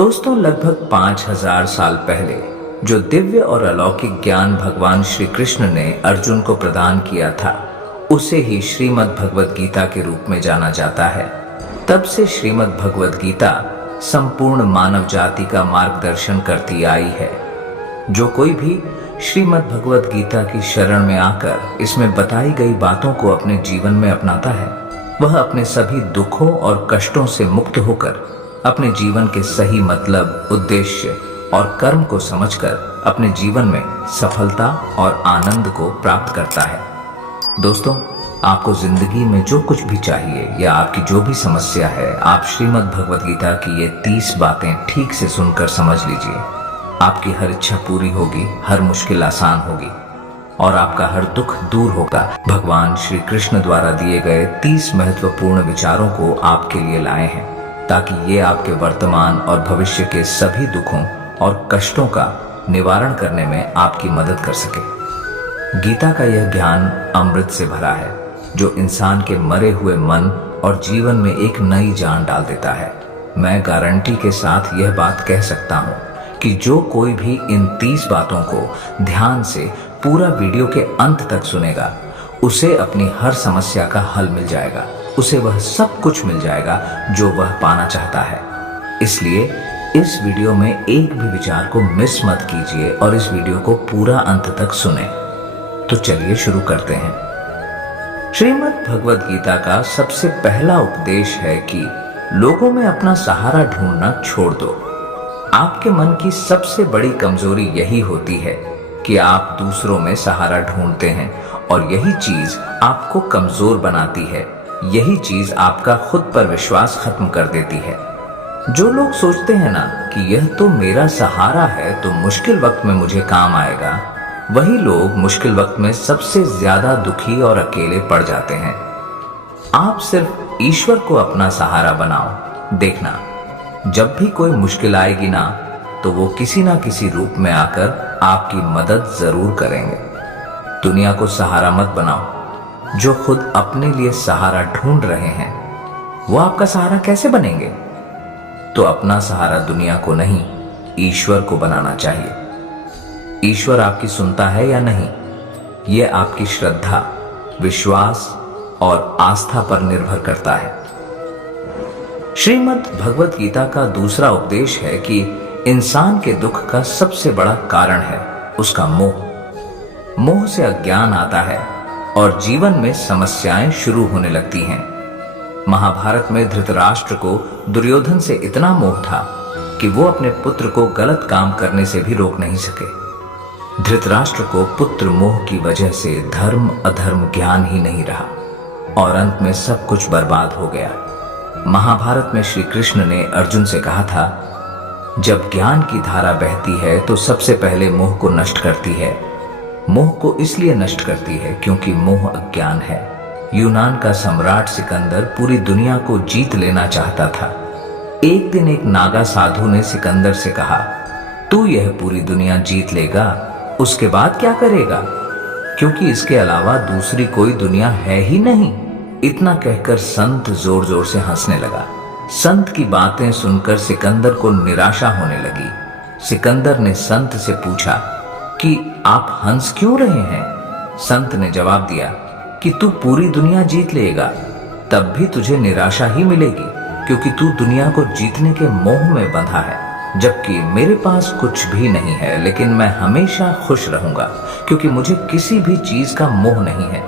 दोस्तों, लगभग 5000 साल पहले जो दिव्य और अलौकिक ज्ञान भगवान श्री कृष्ण ने अर्जुन को प्रदान किया था, उसे ही श्रीमद् भगवद गीता के रूप में जाना जाता है। तब से श्रीमद् भगवद गीता संपूर्ण मानव जाति का मार्गदर्शन करती आई है। जो कोई भी श्रीमद् भगवद गीता की शरण में आकर इसमें बताई गई बातों को अपने जीवन में अपनाता है, वह अपने सभी दुखों और कष्टों से मुक्त होकर अपने जीवन के सही मतलब, उद्देश्य और कर्म को समझकर अपने जीवन में सफलता और आनंद को प्राप्त करता है। दोस्तों, आपको जिंदगी में जो कुछ भी चाहिए या आपकी जो भी समस्या है, आप श्रीमद् भगवद गीता की ये 30 बातें ठीक से सुनकर समझ लीजिए। आपकी हर इच्छा पूरी होगी, हर मुश्किल आसान होगी और आपका हर दुख दूर होगा। भगवान श्री कृष्ण द्वारा दिए गए 30 महत्वपूर्ण विचारों को आपके लिए लाए हैं ताकि ये आपके वर्तमान और भविष्य के सभी दुखों और कष्टों का निवारण करने में आपकी मदद कर सके। गीता का यह ज्ञान अमृत से भरा है जो इंसान के मरे हुए मन और जीवन में एक नई जान डाल देता है। मैं गारंटी के साथ यह बात कह सकता हूँ कि जो कोई भी इन 30 बातों को ध्यान से पूरा वीडियो के अंत तक सुनेगा, उसे अपनी हर समस्या का हल मिल जाएगा। उसे वह सब कुछ मिल जाएगा जो वह पाना चाहता है। इसलिए इस वीडियो में एक भी विचार को मिस मत कीजिए और इस वीडियो को पूरा अंत तक सुने। तो चलिए शुरू करते हैं। श्रीमद् भगवद गीता का सबसे पहला उपदेश है कि लोगों में अपना सहारा ढूंढना छोड़ दो। आपके मन की सबसे बड़ी कमजोरी यही होती है कि आप दूसरों में सहारा ढूंढते हैं और यही चीज आपको कमजोर बनाती है। यही चीज आपका खुद पर विश्वास खत्म कर देती है। जो लोग सोचते हैं ना कि यह तो मेरा सहारा है तो मुश्किल वक्त में मुझे काम आएगा, वही लोग मुश्किल वक्त में सबसे ज्यादा दुखी और अकेले पड़ जाते हैं। आप सिर्फ ईश्वर को अपना सहारा बनाओ। देखना, जब भी कोई मुश्किल आएगी ना, तो वो किसी ना किसी रूप में आकर आपकी मदद जरूर करेंगे। दुनिया को सहारा मत बनाओ। जो खुद अपने लिए सहारा ढूंढ रहे हैं, वो आपका सहारा कैसे बनेंगे? तो अपना सहारा दुनिया को नहीं, ईश्वर को बनाना चाहिए। ईश्वर आपकी सुनता है या नहीं, यह आपकी श्रद्धा, विश्वास और आस्था पर निर्भर करता है। श्रीमद् भगवद गीता का दूसरा उपदेश है कि इंसान के दुख का सबसे बड़ा कारण है उसका मोह। मोह से अज्ञान आता है और जीवन में समस्याएं शुरू होने लगती हैं। महाभारत में धृतराष्ट्र को दुर्योधन से इतना मोह था कि वो अपने पुत्र को गलत काम करने से भी रोक नहीं सके। धृतराष्ट्र को पुत्र मोह की वजह से धर्म अधर्म ज्ञान ही नहीं रहा और अंत में सब कुछ बर्बाद हो गया। महाभारत में श्री कृष्ण ने अर्जुन से कहा था, जब ज्ञान की धारा बहती है तो सबसे पहले मोह को नष्ट करती है। मोह को इसलिए नष्ट करती है क्योंकि मोह अज्ञान है। यूनान का सम्राट सिकंदर पूरी दुनिया को जीत लेना चाहता था। एक दिन एक नागा साधु ने सिकंदर से कहा, तू यह पूरी दुनिया जीत लेगा, उसके बाद क्या करेगा? क्योंकि इसके अलावा दूसरी कोई दुनिया है ही नहीं। इतना कहकर संत जोर जोर से हंसने लगा। संत की बातें सुनकर सिकंदर को निराशा होने लगी। सिकंदर ने संत से पूछा कि आप हंस क्यों रहे हैं? संत ने जवाब दिया कि तू पूरी दुनिया जीत लेगा, तब भी तुझे निराशा ही मिलेगी क्योंकि तू दुनिया को जीतने के मोह में बंधा है, जबकि मेरे पास कुछ भी नहीं है लेकिन मैं हमेशा खुश रहूंगा क्योंकि मुझे किसी भी चीज का मोह नहीं है।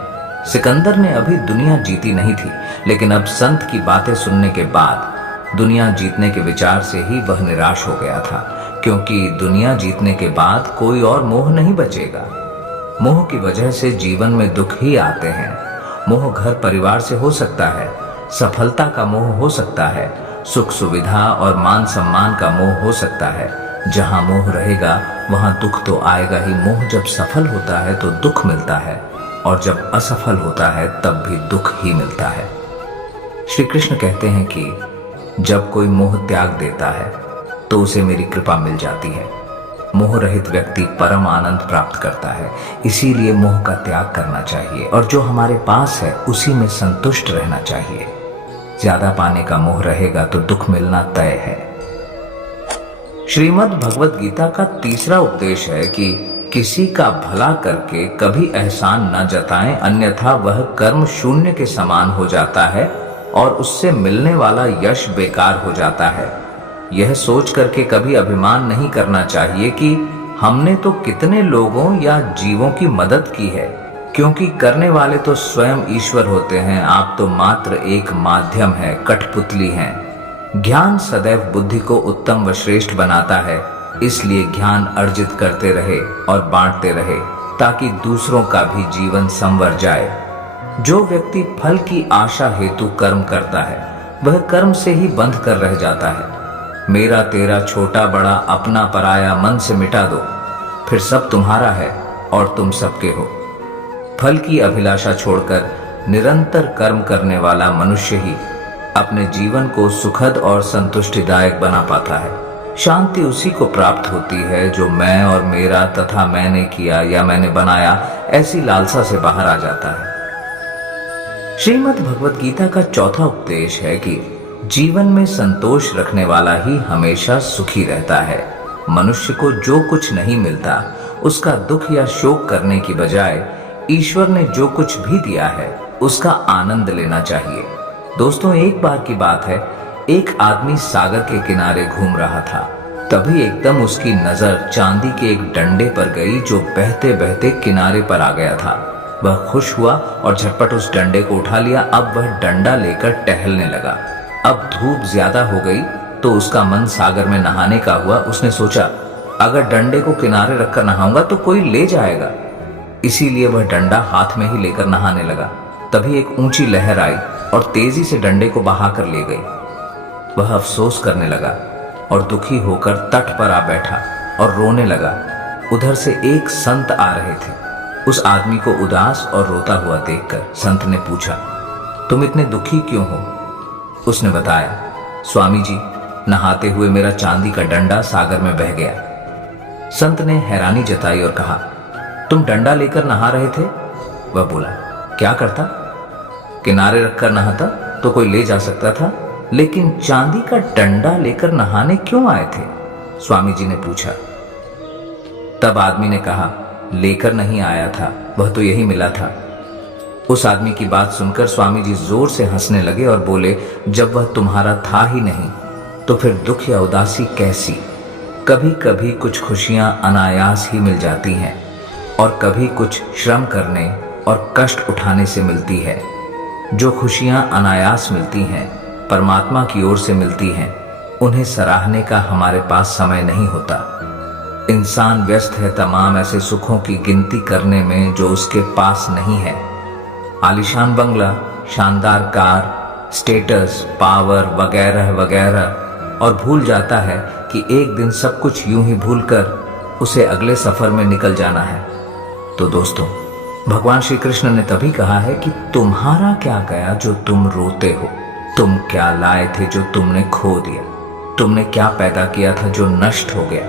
सिकंदर ने अभी दुनिया जीती नहीं थी, लेकिन अब संत की बातें सुनने के बाद दुनिया जीतने के विचार से ही वह निराश हो गया था, क्योंकि दुनिया जीतने के बाद कोई और मोह नहीं बचेगा। मोह की वजह से जीवन में दुख ही आते हैं। मोह घर परिवार से हो सकता है, सफलता का मोह हो सकता है, सुख सुविधा और मान सम्मान का मोह हो सकता है। जहां मोह रहेगा वहां दुख तो आएगा ही। मोह जब सफल होता है तो दुख मिलता है और जब असफल होता है तब भी दुख ही मिलता है। श्री कृष्ण कहते हैं कि जब कोई मोह त्याग देता है तो उसे मेरी कृपा मिल जाती है। मोह रहित व्यक्ति परम आनंद प्राप्त करता है। इसीलिए मोह का त्याग करना चाहिए और जो हमारे पास है उसी में संतुष्ट रहना चाहिए। ज्यादा पाने का मोह रहेगा तो दुख मिलना तय है। श्रीमद् भगवत गीता का तीसरा उपदेश है कि किसी का भला करके कभी एहसान न जताएं, अन्यथा वह कर्म शून्य के समान हो जाता है और उससे मिलने वाला यश बेकार हो जाता है। यह सोच करके कभी अभिमान नहीं करना चाहिए कि हमने तो कितने लोगों या जीवों की मदद की है, क्योंकि करने वाले तो स्वयं ईश्वर होते हैं, आप तो मात्र एक माध्यम है, कठपुतली हैं। ज्ञान सदैव बुद्धि को उत्तम व श्रेष्ठ बनाता है, इसलिए ज्ञान अर्जित करते रहे और बांटते रहे ताकि दूसरों का भी जीवन संवर जाए। जो व्यक्ति फल की आशा हेतु कर्म करता है वह कर्म से ही बंध कर रह जाता है। मेरा तेरा छोटा बड़ा अपना पराया मन से मिटा दो, फिर सब तुम्हारा है और तुम सबके हो। फल की अभिलाषा छोड़कर निरंतर कर्म करने वाला मनुष्य ही अपने जीवन को सुखद और संतुष्टिदायक बना पाता है। शांति उसी को प्राप्त होती है जो मैं और मेरा तथा मैंने किया या मैंने बनाया ऐसी लालसा से बाहर आ जाता है। श्रीमद् भगवत गीता का चौथा उपदेश है कि जीवन में संतोष रखने वाला ही हमेशा सुखी रहता है। मनुष्य को जो कुछ नहीं मिलता उसका दुख या शोक करने की बजाय ईश्वर ने जो कुछ भी दिया है उसका आनंद लेना चाहिए। दोस्तों, एक बार की बात है, एक आदमी सागर के किनारे घूम रहा था। तभी एकदम उसकी नजर चांदी के एक डंडे पर गई जो बहते बहते किनारे पर आ गया था। वह खुश हुआ और झटपट उस डंडे को उठा लिया। अब वह डंडा लेकर टहलने लगा। अब धूप ज्यादा हो गई तो उसका मन सागर में नहाने का हुआ। उसने सोचा, अगर डंडे को किनारे रखकर नहाऊंगा तो कोई ले जाएगा, इसीलिए वह डंडा हाथ में ही लेकर नहाने लगा। तभी एक ऊंची लहर आई और तेजी से डंडे को बहाकर ले गई। वह अफसोस करने लगा और दुखी होकर तट पर आ बैठा और रोने लगा। उधर से एक संत आ रहे थे। उस आदमी को उदास और रोता हुआ देखकर संत ने पूछा, तुम इतने दुखी क्यों हो? उसने बताया, स्वामी जी, नहाते हुए मेरा चांदी का डंडा सागर में बह गया। संत ने हैरानी जताई और कहा, तुम डंडा लेकर नहा रहे थे? वह बोला, क्या करता? किनारे रखकर नहाता तो कोई ले जा सकता था, लेकिन चांदी का डंडा लेकर नहाने क्यों आए थे? स्वामी जी ने पूछा। तब आदमी ने कहा, लेकर नहीं आया था, वह तो यही मिला था। उस आदमी की बात सुनकर स्वामी जी जोर से हंसने लगे और बोले, जब वह तुम्हारा था ही नहीं तो फिर दुख या उदासी कैसी? कभी कभी कुछ खुशियां अनायास ही मिल जाती हैं और कभी कुछ श्रम करने और कष्ट उठाने से मिलती है। जो खुशियां अनायास मिलती हैं, परमात्मा की ओर से मिलती हैं, उन्हें सराहने का हमारे पास समय नहीं होता। इंसान व्यस्त है तमाम ऐसे सुखों की गिनती करने में जो उसके पास नहीं है। आलीशान बंगला, शानदार कार, स्टेटस, पावर वगैरह वगैरह, और भूल जाता है कि एक दिन सब कुछ यूं ही भूलकर उसे अगले सफर में निकल जाना है। तो दोस्तों, भगवान श्री कृष्ण ने तभी कहा है कि तुम्हारा क्या गया जो तुम रोते हो? तुम क्या लाए थे जो तुमने खो दिया? तुमने क्या पैदा किया था जो नष्ट हो गया?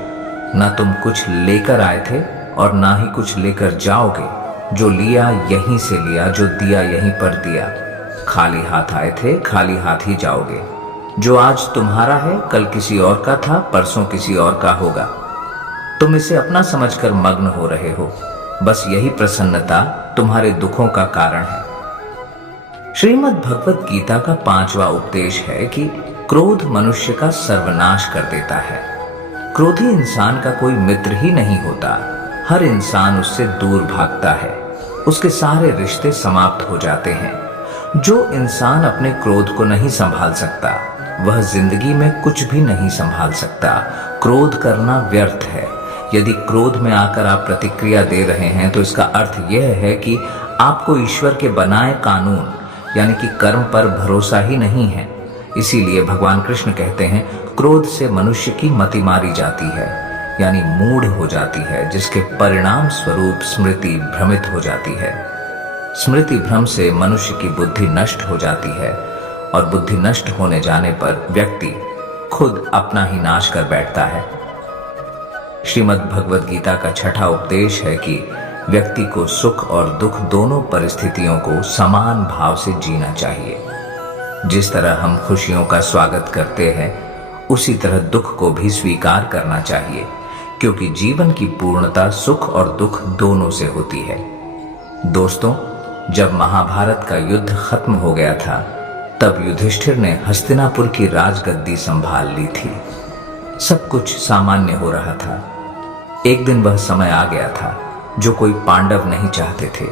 ना तुम कुछ लेकर आए थे और ना ही कुछ लेकर जाओगे। जो लिया यहीं से लिया, जो दिया यहीं पर दिया। खाली हाथ आए थे, खाली हाथ ही जाओगे। जो आज तुम्हारा है कल किसी और का था, परसों किसी और का होगा। तुम इसे अपना समझकर मग्न हो रहे हो। बस यही प्रसन्नता तुम्हारे दुखों का कारण है। श्रीमद् भगवत गीता का 5वां उपदेश है कि क्रोध मनुष्य का सर्वनाश कर देता है। क्रोधी इंसान का कोई मित्र ही नहीं होता। हर इंसान उससे दूर भागता है। उसके सारे रिश्ते समाप्त हो जाते हैं। जो इंसान अपने क्रोध को नहीं संभाल सकता वह जिंदगी में कुछ भी नहीं संभाल सकता। क्रोध करना व्यर्थ है। यदि क्रोध में आकर आप प्रतिक्रिया दे रहे हैं तो इसका अर्थ यह है कि आपको ईश्वर के बनाए कानून यानी कि कर्म पर भरोसा ही नहीं है। इसीलिए भगवान कृष्ण कहते हैं, क्रोध से मनुष्य की मति मारी जाती है, यानी मूढ़ हो जाती है, जिसके परिणाम स्वरूप स्मृति भ्रमित हो जाती है। स्मृति भ्रम से मनुष्य की बुद्धि नष्ट हो जाती है और बुद्धि नष्ट होने जाने पर व्यक्ति खुद अपना ही नाश कर बैठता है। श्रीमद् भगवत गीता का 6वां उपदेश है कि व्यक्ति को सुख और दुख दोनों परिस्थितियों को समान भाव से जीना चाहिए। जिस तरह हम खुशियों का स्वागत करते हैं उसी तरह दुख को भी स्वीकार करना चाहिए, क्योंकि जीवन की पूर्णता सुख और दुख दोनों से होती है। दोस्तों, जब महाभारत का युद्ध खत्म हो गया था, तब युधिष्ठिर ने हस्तिनापुर की राजगद्दी संभाल ली थी। सब कुछ सामान्य हो रहा था। एक दिन वह समय आ गया था जो कोई पांडव नहीं चाहते थे।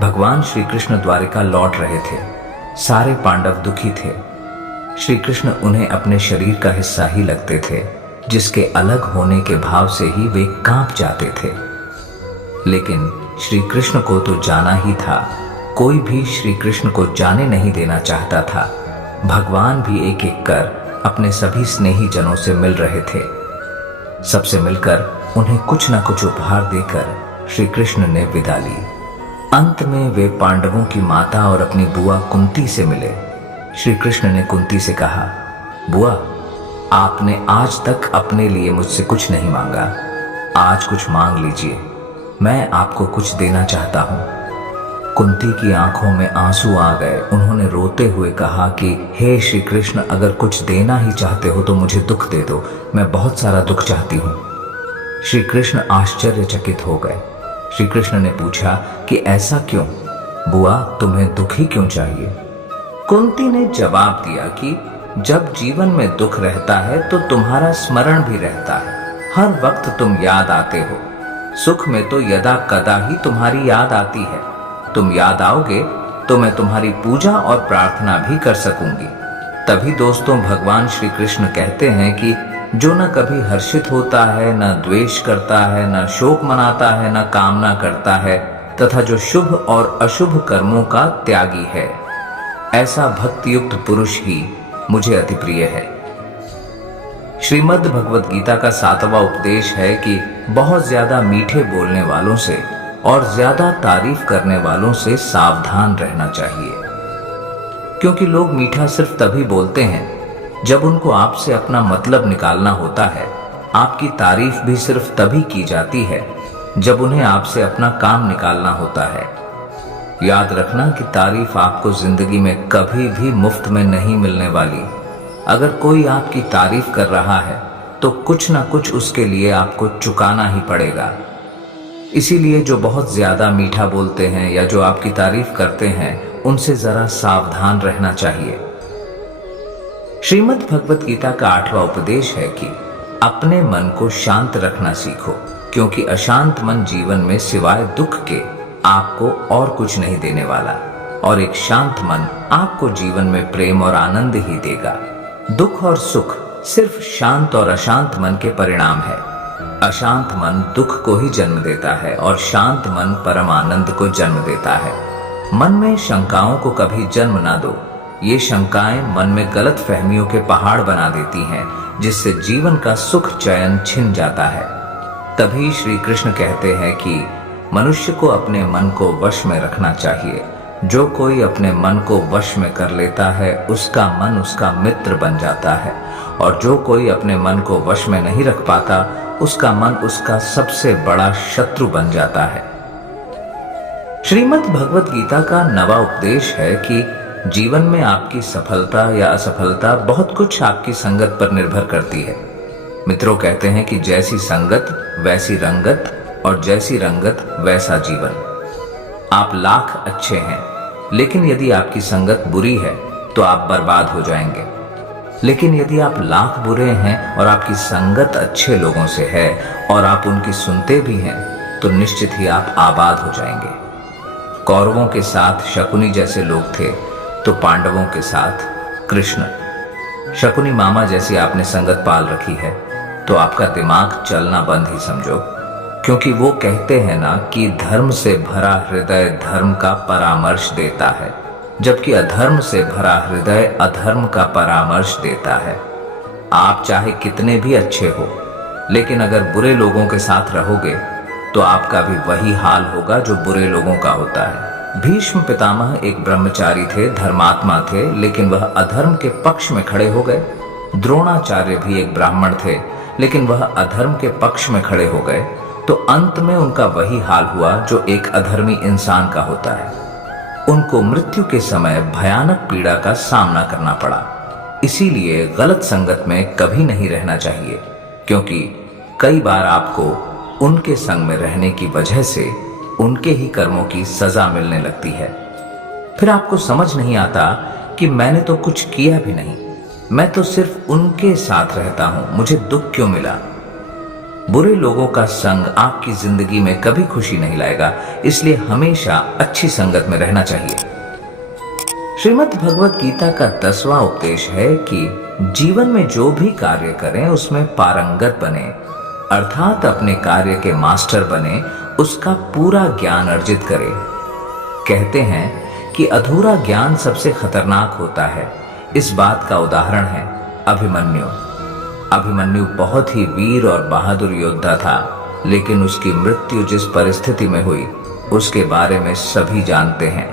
भगवान श्री कृष्ण द्वारिका लौट रहे थे। सारे पांडव दुखी थे। श्री कृष्ण उन्हें अपने शरीर का हिस्सा ही लगते थे, जिसके अलग होने के भाव से ही वे कांप जाते थे। लेकिन श्री कृष्ण को तो जाना ही था। कोई भी श्री कृष्ण को जाने नहीं देना चाहता था। भगवान भी एक एक कर अपने सभी स्नेही जनों से मिल रहे थे। सबसे मिलकर उन्हें कुछ न कुछ उपहार देकर श्री कृष्ण ने विदा ली। अंत में वे पांडवों की माता और अपनी बुआ कुंती से मिले। श्री कृष्ण ने कुंती से कहा, बुआ, आपने आज तक अपने लिए मुझसे कुछ नहीं मांगा, आज कुछ मांग लीजिए, मैं आपको कुछ देना चाहता हूँ। कुंती की आंखों में आंसू आ गए। उन्होंने रोते हुए कहा कि हे श्री कृष्ण, अगर कुछ देना ही चाहते हो तो मुझे दुख दे दो, मैं बहुत सारा दुख चाहती हूँ। श्री कृष्ण आश्चर्यचकित हो गए। श्री कृष्ण ने पूछा कि ऐसा क्यों बुआ, तुम्हें दुख ही क्यों चाहिए? कुंती ने जवाब दिया कि जब जीवन में दुख रहता है तो तुम्हारा स्मरण भी रहता है। हर वक्त तुम याद आते हो। सुख में तो यदा कदा ही तुम्हारी याद आती है। तुम याद आओगे तो मैं तुम्हारी पूजा और प्रार्थना भी कर सकूंगी। तभी दोस्तों, भगवान श्री कृष्ण कहते हैं कि जो न कभी हर्षित होता है, न द्वेष करता है, न शोक मनाता है, न कामना करता है, तथा जो शुभ और अशुभ कर्मों का त्यागी है, ऐसा भक्तियुक्त पुरुष ही मुझे अति प्रिय है। श्रीमद् भगवद गीता का 7वां उपदेश है कि बहुत ज्यादा मीठे बोलने वालों से और ज्यादा तारीफ करने वालों से सावधान रहना चाहिए, क्योंकि लोग मीठा सिर्फ तभी बोलते हैं जब उनको आपसे अपना मतलब निकालना होता है। आपकी तारीफ भी सिर्फ तभी की जाती है जब उन्हें आपसे अपना काम निकालना होता है। याद रखना कि तारीफ आपको जिंदगी में कभी भी मुफ्त में नहीं मिलने वाली। अगर कोई आपकी तारीफ कर रहा है तो कुछ ना कुछ उसके लिए आपको चुकाना ही पड़ेगा। इसीलिए जो बहुत ज्यादा मीठा बोलते हैं या जो आपकी तारीफ करते हैं, उनसे जरा सावधान रहना चाहिए। श्रीमद् भगवद गीता का 8वां उपदेश है कि अपने मन को शांत रखना सीखो, क्योंकि अशांत मन जीवन में सिवाय दुख के आपको और कुछ नहीं देने वाला, और एक शांत मन आपको जीवन में प्रेम और आनंद ही देगा। दुख और सुख सिर्फ शांत और अशांत मन के परिणाम है। अशांत मन दुख को ही जन्म देता है और शांत मन परम आनंद को जन्म देता है। मन में शंकाओं को कभी जन्म ना दो। ये शंकाएं मन में गलत फहमियों के पहाड़ बना देती हैं, जिससे जीवन का सुख चैन छिन जाता है। तभी श्री कृष्ण कहते हैं कि मनुष्य को अपने मन को वश में रखना चाहिए। जो कोई अपने मन को वश में कर लेता है, उसका मन उसका मित्र बन जाता है, और जो कोई अपने मन को वश में नहीं रख पाता, उसका मन उसका सबसे बड़ा शत्रु बन जाता है। श्रीमद् भगवद गीता का 9वां उपदेश है कि जीवन में आपकी सफलता या असफलता बहुत कुछ आपकी संगत पर निर्भर करती है। मित्रों कहते हैं कि जैसी संगत वैसी रंगत, और जैसी रंगत वैसा जीवन। आप लाख अच्छे हैं, लेकिन यदि आपकी संगत बुरी है तो आप बर्बाद हो जाएंगे। लेकिन यदि आप लाख बुरे हैं और आपकी संगत अच्छे लोगों से है और आप उनकी सुनते भी हैं, तो निश्चित ही आप आबाद हो जाएंगे। कौरवों के साथ शकुनी जैसे लोग थे तो पांडवों के साथ कृष्ण। शकुनी मामा जैसी आपने संगत पाल रखी है तो आपका दिमाग चलना बंद ही समझो, क्योंकि वो कहते हैं ना कि धर्म से भरा हृदय धर्म का परामर्श देता है, जबकि अधर्म से भरा हृदय अधर्म का परामर्श देता है। आप चाहे कितने भी अच्छे हो, लेकिन अगर बुरे लोगों के साथ रहोगे तो आपका भी वही हाल होगा जो बुरे लोगों का होता है। भीष्म पितामह एक ब्रह्मचारी थे, धर्मात्मा थे, लेकिन वह अधर्म के पक्ष में खड़े हो गए। द्रोणाचार्य भी एक ब्राह्मण थे, लेकिन वह अधर्म के पक्ष में खड़े हो गए, तो अंत में उनका वही हाल हुआ जो एक अधर्मी इंसान का होता है। उनको मृत्यु के समय भयानक पीड़ा का सामना करना पड़ा। इसीलिए गलत संगत में कभी नहीं रहना चाहिए, क्योंकि कई बार आपको उनके संग में रहने की वजह से उनके ही कर्मों की सजा मिलने लगती है। फिर आपको समझ नहीं आता कि मैंने तो कुछ किया भी नहीं, मैं तो सिर्फ उनके साथ रहता हूं, मुझे दुख क्यों मिला। बुरे लोगों का संग आपकी जिंदगी में कभी खुशी नहीं लाएगा, इसलिए हमेशा अच्छी संगत में रहना चाहिए। श्रीमद् भगवत गीता का 10वां उपदेश है कि जीवन में जो भी कार्य करें उसमें पारंगत बने, अर्थात अपने कार्य के मास्टर बने, उसका पूरा ज्ञान अर्जित करें। कहते हैं कि अधूरा ज्ञान सबसे खतरनाक होता है। इस बात का उदाहरण है अभिमन्यु। अभिमन्यु बहुत ही वीर और बहादुर योद्धा था, लेकिन उसकी मृत्यु जिस परिस्थिति में हुई उसके बारे में सभी जानते हैं।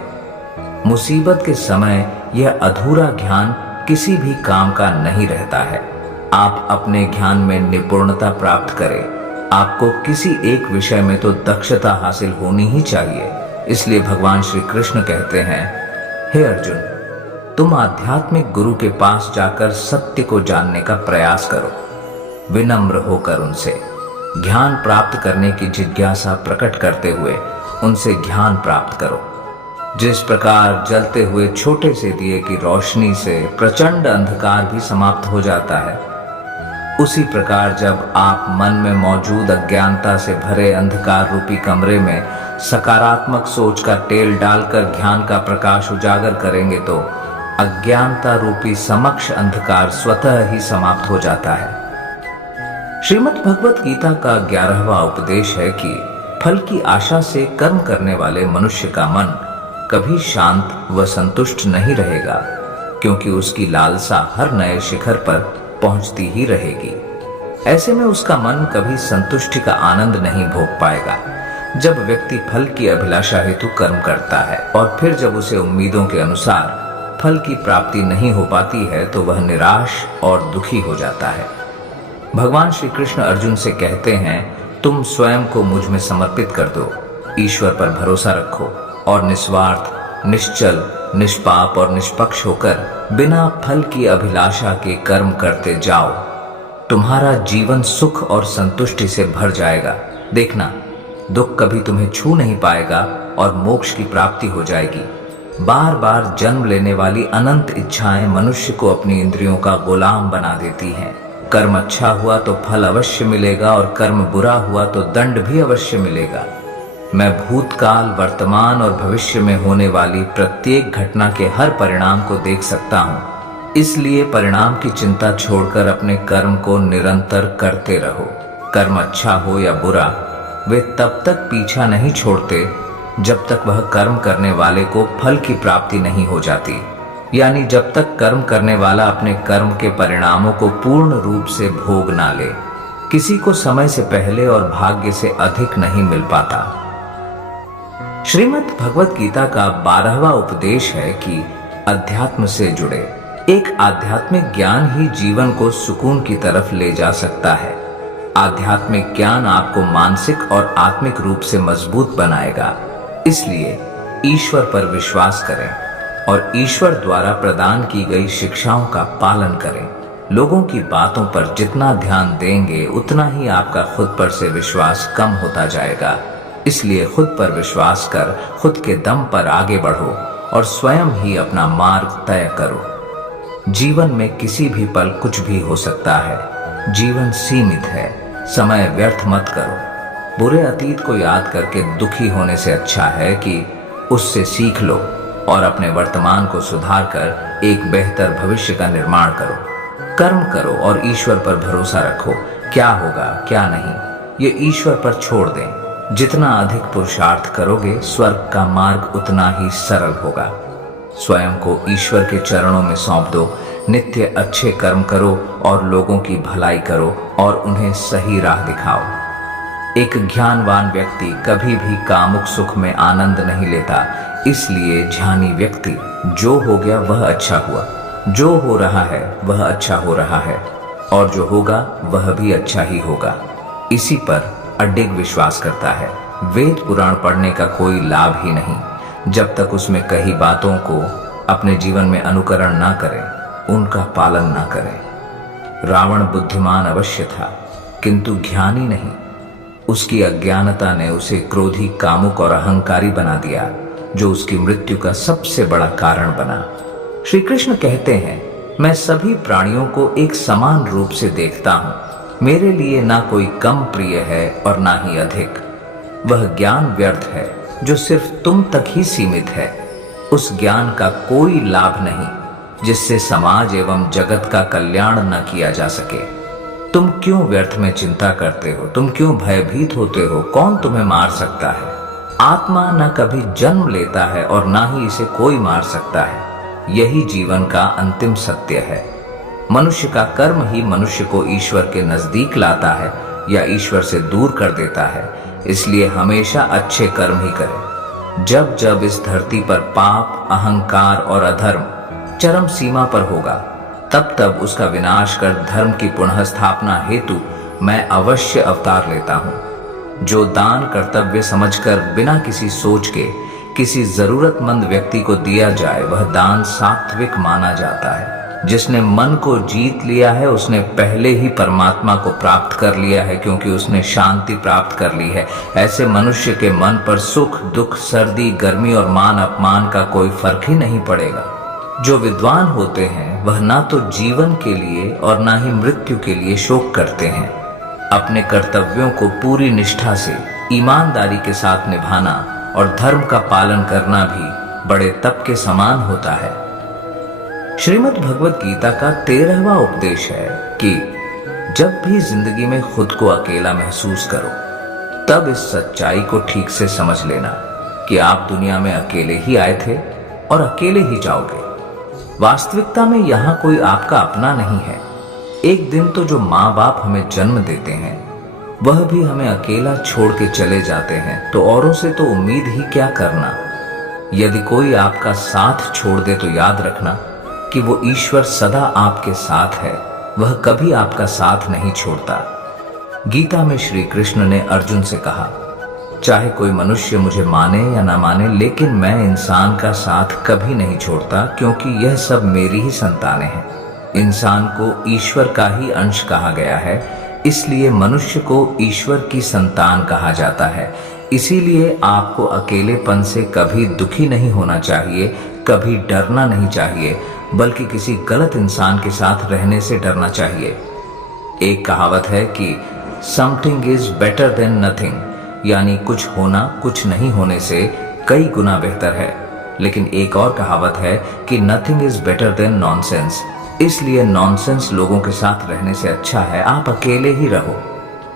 मुसीबत के समय यह अधूरा ज्ञान किसी भी काम का नहीं रहता है। आप अपने ज्ञान में निपुणता प्राप्त करें। आपको किसी एक विषय में तो दक्षता हासिल होनी ही चाहिए। इसलिए भगवान श्री कृष्ण कहते हैं, हे अर्जुन, तुम आध्यात्मिक गुरु के पास जाकर सत्य को जानने का प्रयास करो। विनम्र होकर उनसे ज्ञान प्राप्त करने की जिज्ञासा प्रकट करते हुए उनसे ज्ञान प्राप्त करो। जिस प्रकार जलते हुए छोटे से दिए की रोशनी से प्रचंड अंधकार भी समाप्त हो जाता है, उसी प्रकार जब आप मन में मौजूद अज्ञानता से भरे अंधकार रूपी कमरे में सकारात्मक सोच का तेल डालकर ज्ञान का प्रकाश उजागर करेंगे तो अज्ञानता रूपी समक्ष अंधकार स्वतः ही समाप्त हो जाता है। श्रीमद् भगवत गीता का 11वां उपदेश है कि फल की आशा से कर्म करने वाले मनुष्य का मन कभी शांत व संतुष्ट नहीं रहेगा, क्योंकि उसकी लालसा हर नए शिखर पर पहुंचती ही रहेगी। ऐसे में उसका मन कभी संतुष्टि का आनंद नहीं भोग पाएगा। जब व्यक्ति फल की अभिलाषा हेतु कर्म करता है और फिर जब उसे उम्मीदों के अनुसार फल की प्राप्ति नहीं हो पाती है तो वह निराश और दुखी हो जाता है। भगवान श्री कृष्ण अर्जुन से कहते हैं, तुम स्वयं को मुझ में समर्पित कर दो, ईश्वर पर भरोसा रखो और निस्वार्थ, निश्चल, निष्पाप और निष्पक्ष होकर बिना फल की अभिलाषा के कर्म करते जाओ। तुम्हारा जीवन सुख और संतुष्टि से भर जाएगा। देखना, दुख कभी तुम्हें छू नहीं पाएगा और मोक्ष की प्राप्ति हो जाएगी। बार बार जन्म लेने वाली अनंत इच्छाएं मनुष्य को अपनी इंद्रियों का गुलाम बना देती हैं। कर्म अच्छा हुआ तो फल अवश्य मिलेगा और कर्म बुरा हुआ तो दंड भी अवश्य मिलेगा। मैं भूतकाल, वर्तमान और भविष्य में होने वाली प्रत्येक घटना के हर परिणाम को देख सकता हूँ। इसलिए परिणाम की चिंता छोड़कर अपने कर्म को निरंतर करते रहो। कर्म अच्छा हो या बुरा, वे तब तक पीछा नहीं छोड़ते जब तक वह कर्म करने वाले को फल की प्राप्ति नहीं हो जाती, यानी जब तक कर्म करने वाला अपने कर्म के परिणामों को पूर्ण रूप से भोग ना ले। किसी को समय से पहले और भाग्य से अधिक नहीं मिल पाता। श्रीमद् भगवत गीता का 12वां उपदेश है कि अध्यात्म से जुड़े। एक आध्यात्मिक ज्ञान ही जीवन को सुकून की तरफ ले जा सकता है। आध्यात्मिक ज्ञान आपको मानसिक और आत्मिक रूप से मजबूत बनाएगा। इसलिए ईश्वर पर विश्वास करें और ईश्वर द्वारा प्रदान की गई शिक्षाओं का पालन करें। लोगों की बातों पर जितना ध्यान देंगे उतना ही आपका खुद पर से विश्वास कम होता जाएगा। इसलिए खुद पर विश्वास कर खुद के दम पर आगे बढ़ो और स्वयं ही अपना मार्ग तय करो। जीवन में किसी भी पल कुछ भी हो सकता है। जीवन सीमित है, समय व्यर्थ मत करो। बुरे अतीत को याद करके दुखी होने से अच्छा है कि उससे सीख लो और अपने वर्तमान को सुधार कर एक बेहतर भविष्य का निर्माण करो। कर्म करो और ईश्वर पर भरोसा रखो। क्या होगा क्या नहीं, ये ईश्वर पर छोड़ दें। जितना अधिक पुरुषार्थ करोगे, स्वर्ग का मार्ग उतना ही सरल होगा। स्वयं को ईश्वर के चरणों में सौंप दो। नित्य अच्छे कर्म करो और लोगों की भलाई करो और उन्हें सही राह दिखाओ। एक ज्ञानवान व्यक्ति कभी भी कामुक सुख में आनंद नहीं लेता। इसलिए ज्ञानी व्यक्ति जो हो गया वह अच्छा हुआ, जो हो रहा है वह अच्छा हो रहा है और जो होगा वह भी अच्छा ही होगा, इसी पर अडिग विश्वास करता है। वेद पुराण पढ़ने का कोई लाभ ही नहीं जब तक उसमें कही बातों को अपने जीवन में अनुकरण ना करें। उनका पालन न करें। रावण बुद्धिमान अवश्य था, किंतु ज्ञानी नहीं। उसकी अज्ञानता ने उसे क्रोधी, कामुक और अहंकारी बना दिया, जो उसकी मृत्यु का सबसे बड़ा कारण बना। श्री कृष्ण कहते हैं, मैं सभी प्राणियों को एक समान रूप से देखता हूं। मेरे लिए ना कोई कम प्रिय है और ना ही अधिक। वह ज्ञान व्यर्थ है जो सिर्फ तुम तक ही सीमित है। उस ज्ञान का कोई लाभ नहीं जिससे समाज एवं जगत का कल्याण न किया जा सके। तुम क्यों व्यर्थ में चिंता करते हो? तुम क्यों भयभीत होते हो? कौन तुम्हें मार सकता है? आत्मा न कभी जन्म लेता है और ना ही इसे कोई मार सकता है। यही जीवन का अंतिम सत्य है। मनुष्य का कर्म ही मनुष्य को ईश्वर के नजदीक लाता है या ईश्वर से दूर कर देता है। इसलिए हमेशा अच्छे कर्म ही करें। जब जब इस धरती पर पाप, अहंकार और अधर्म चरम सीमा पर होगा, तब तब उसका विनाश कर धर्म की पुनः स्थापना हेतु मैं अवश्य अवतार लेता हूं। जो दान कर्तव्य समझकर बिना किसी सोच के किसी जरूरतमंद व्यक्ति को दिया जाए, वह दान सात्विक माना जाता है। जिसने मन को जीत लिया है, उसने पहले ही परमात्मा को प्राप्त कर लिया है, क्योंकि उसने शांति प्राप्त कर ली है। ऐसे मनुष्य के मन पर सुख, दुख, सर्दी, गर्मी और मान अपमान का कोई फर्क ही नहीं पड़ेगा। जो विद्वान होते हैं वह ना तो जीवन के लिए और ना ही मृत्यु के लिए शोक करते हैं। अपने कर्तव्यों को पूरी निष्ठा से, ईमानदारी के साथ निभाना और धर्म का पालन करना भी बड़े तप के समान होता है। श्रीमद् भगवत गीता का 13वां उपदेश है कि जब भी जिंदगी में खुद को अकेला महसूस करो, तब इस सच्चाई को ठीक से समझ लेना कि आप दुनिया में अकेले ही आए थे और अकेले ही जाओगे। वास्तविकता में यहाँ कोई आपका अपना नहीं है। एक दिन तो जो माँ बाप हमें जन्म देते हैं, वह भी हमें अकेला छोड़ के चले जाते हैं, तो औरों से तो उम्मीद ही क्या करना। यदि कोई आपका साथ छोड़ दे तो याद रखना कि वो ईश्वर सदा आपके साथ है। वह कभी आपका साथ नहीं छोड़ता। गीता में श्री कृष्ण ने अर्जुन से कहा, चाहे कोई मनुष्य मुझे माने या ना माने, लेकिन मैं इंसान का साथ कभी नहीं छोड़ता, क्योंकि यह सब मेरी ही संतानें हैं। इंसान को ईश्वर का ही अंश कहा गया है, इसलिए मनुष्य को ईश्वर की संतान कहा जाता है। इसीलिए आपको अकेलेपन से कभी दुखी नहीं होना चाहिए, कभी डरना नहीं चाहिए, बल्कि किसी गलत इंसान के साथ रहने से डरना चाहिए। एक कहावत है कि something is better than nothing, यानी कुछ होना कुछ नहीं होने से कई गुना बेहतर है। लेकिन एक और कहावत है कि nothing is better than nonsense. इसलिए नॉनसेंस लोगों के साथ रहने से अच्छा है आप अकेले ही रहो।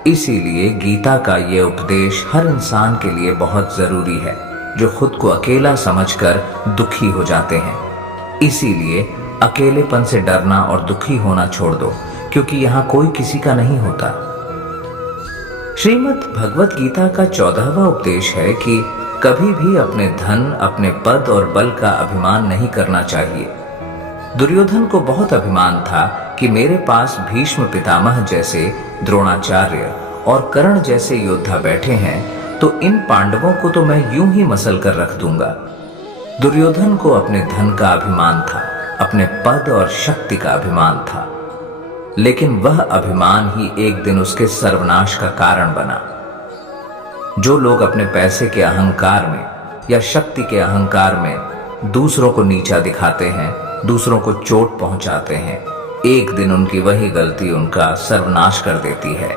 इसीलिए गीता का ये उपदेश हर इंसान के लिए बहुत जरूरी है, जो खुद को अकेला समझकर दुखी हो जाते हैं। इसीलिए अकेलेपन से डरना और दुखी होना छोड़ दो, क्योंकि यहाँ कोई किसी का नहीं होता। श्रीमद् भगवत गीता का 14वां उपदेश है कि कभी भी अपने धन, अपने पद और बल का अभिमान नहीं करना चाहिए। दुर्योधन को बहुत अभिमान था कि मेरे पास भीष्म पितामह जैसे, द्रोणाचार्य और कर्ण जैसे योद्धा बैठे हैं, तो इन पांडवों को तो मैं यूं ही मसल कर रख दूंगा। दुर्योधन को अपने धन का अभिमान था, अपने पद और शक्ति का अभिमान था, लेकिन वह अभिमान ही एक दिन उसके सर्वनाश का कारण बना। जो लोग अपने पैसे के अहंकार में या शक्ति के अहंकार में दूसरों को नीचा दिखाते हैं, दूसरों को चोट पहुंचाते हैं, एक दिन उनकी वही गलती उनका सर्वनाश कर देती है।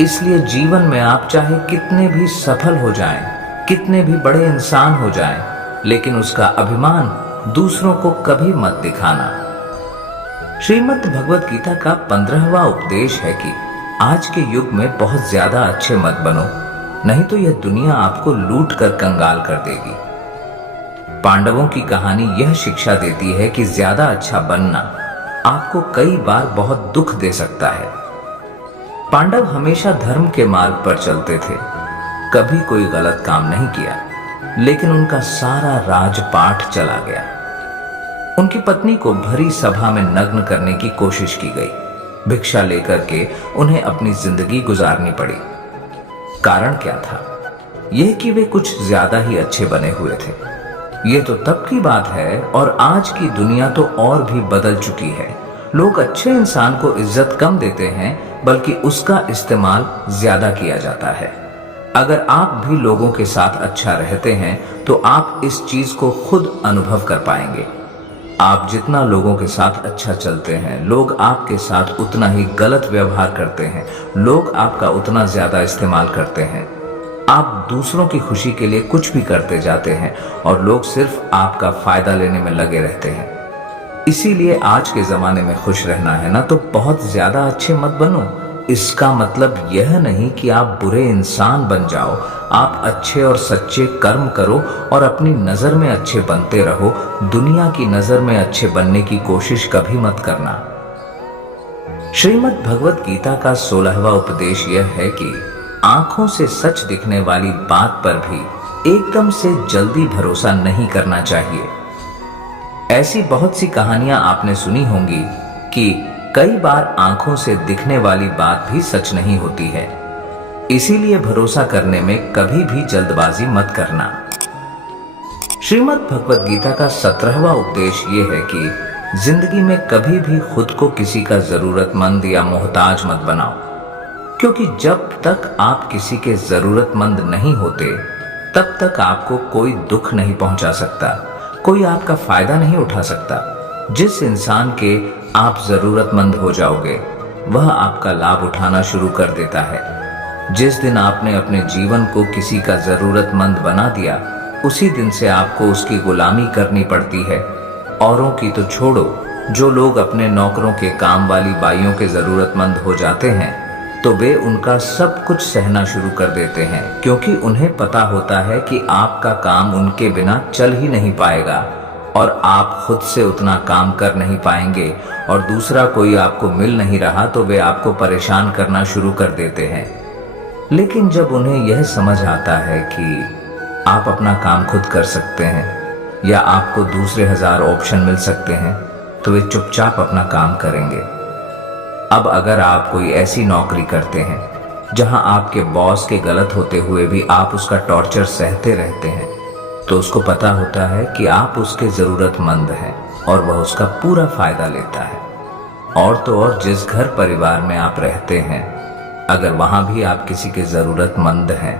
इसलिए जीवन में आप चाहे कितने भी सफल हो जाएं, कितने भी बड़े इंसान हो जाएं, लेकिन उसका अभिमान दूसरों को कभी मत दिखाना। श्रीमद् भगवत गीता का 15वां उपदेश है कि आज के युग में बहुत ज्यादा अच्छे मत बनो, नहीं तो यह दुनिया आपको लूट कर कंगाल कर देगी। पांडवों की कहानी यह शिक्षा देती है कि ज्यादा अच्छा बनना आपको कई बार बहुत दुख दे सकता है। पांडव हमेशा धर्म के मार्ग पर चलते थे, कभी कोई गलत काम नहीं किया, लेकिन उनका सारा राजपाट चला गया। उनकी पत्नी को भरी सभा में नग्न करने की कोशिश की गई। भिक्षा लेकर के उन्हें अपनी जिंदगी गुजारनी पड़ी। कारण क्या था? यह कि वे कुछ ज्यादा ही अच्छे बने हुए थे। ये तो तब की बात है, और आज की दुनिया तो और भी बदल चुकी है। लोग अच्छे इंसान को इज्जत कम देते हैं, बल्कि उसका इस्तेमाल ज्यादा किया जाता है। अगर आप भी लोगों के साथ अच्छा रहते हैं तो आप इस चीज को खुद अनुभव कर पाएंगे। आप जितना लोगों के साथ अच्छा चलते हैं, लोग आपके साथ उतना ही गलत व्यवहार करते हैं, लोग आपका उतना ज्यादा इस्तेमाल करते हैं। आप दूसरों की खुशी के लिए कुछ भी करते जाते हैं और लोग सिर्फ आपका फायदा लेने में लगे रहते हैं। इसीलिए आज के जमाने में खुश रहना है ना, तो बहुत ज्यादा अच्छे मत बनो। इसका मतलब यह नहीं कि आप बुरे इंसान बन जाओ। आप अच्छे और सच्चे कर्म करो और अपनी नजर में अच्छे बनते रहो। दुनिया की नजर में अच्छे बनने की कोशिश कभी मत करना। श्रीमद् भगवत गीता का 16वां उपदेश यह है कि आंखों से सच दिखने वाली बात पर भी एकदम से जल्दी भरोसा नहीं करना चाहिए। ऐसी बहुत सी कहानियां आपने सुनी होंगी कि कई बार आंखों से दिखने वाली बात भी सच नहीं होती है। इसीलिए भरोसा करने में कभी भी जल्दबाजी मत करना। श्रीमद् भगवत गीता का 17वां उपदेश ये है कि जिंदगी में कभी भी खुद को किसी का जरूरतमंद या मोहताज मत बनाओ, क्योंकि जब तक आप किसी के जरूरतमंद नहीं होते तब तक आपको कोई दुख नहीं पहुंचा सकता, कोई आपका फायदा नहीं उठा सकता। जिस इंसान के आप जरूरतमंद हो जाओगे वह आपका लाभ उठाना शुरू कर देता है। जिस दिन आपने अपने जीवन को किसी का जरूरतमंद बना दिया, उसी दिन से आपको उसकी गुलामी करनी पड़ती है। औरों की तो छोड़ो, जो लोग अपने नौकरों के काम वाली बाइयों के जरूरतमंद हो जाते हैं तो वे उनका सब कुछ सहना शुरू कर देते हैं, क्योंकि उन्हें पता होता है कि आपका काम उनके बिना चल ही नहीं पाएगा और आप खुद से उतना काम कर नहीं पाएंगे, और दूसरा कोई आपको मिल नहीं रहा तो वे आपको परेशान करना शुरू कर देते हैं। लेकिन जब उन्हें यह समझ आता है कि आप अपना काम खुद कर सकते हैं या आपको दूसरे 1000 ऑप्शन मिल सकते हैं, तो वे चुपचाप अपना काम करेंगे। अब अगर आप कोई ऐसी नौकरी करते हैं जहां आपके बॉस के गलत होते हुए भी आप उसका टॉर्चर सहते रहते हैं, तो उसको पता होता है कि आप उसके जरूरतमंद हैं और वह उसका पूरा फायदा लेता है। और तो और जिस घर परिवार में आप रहते हैं, अगर वहां भी आप किसी के जरूरतमंद हैं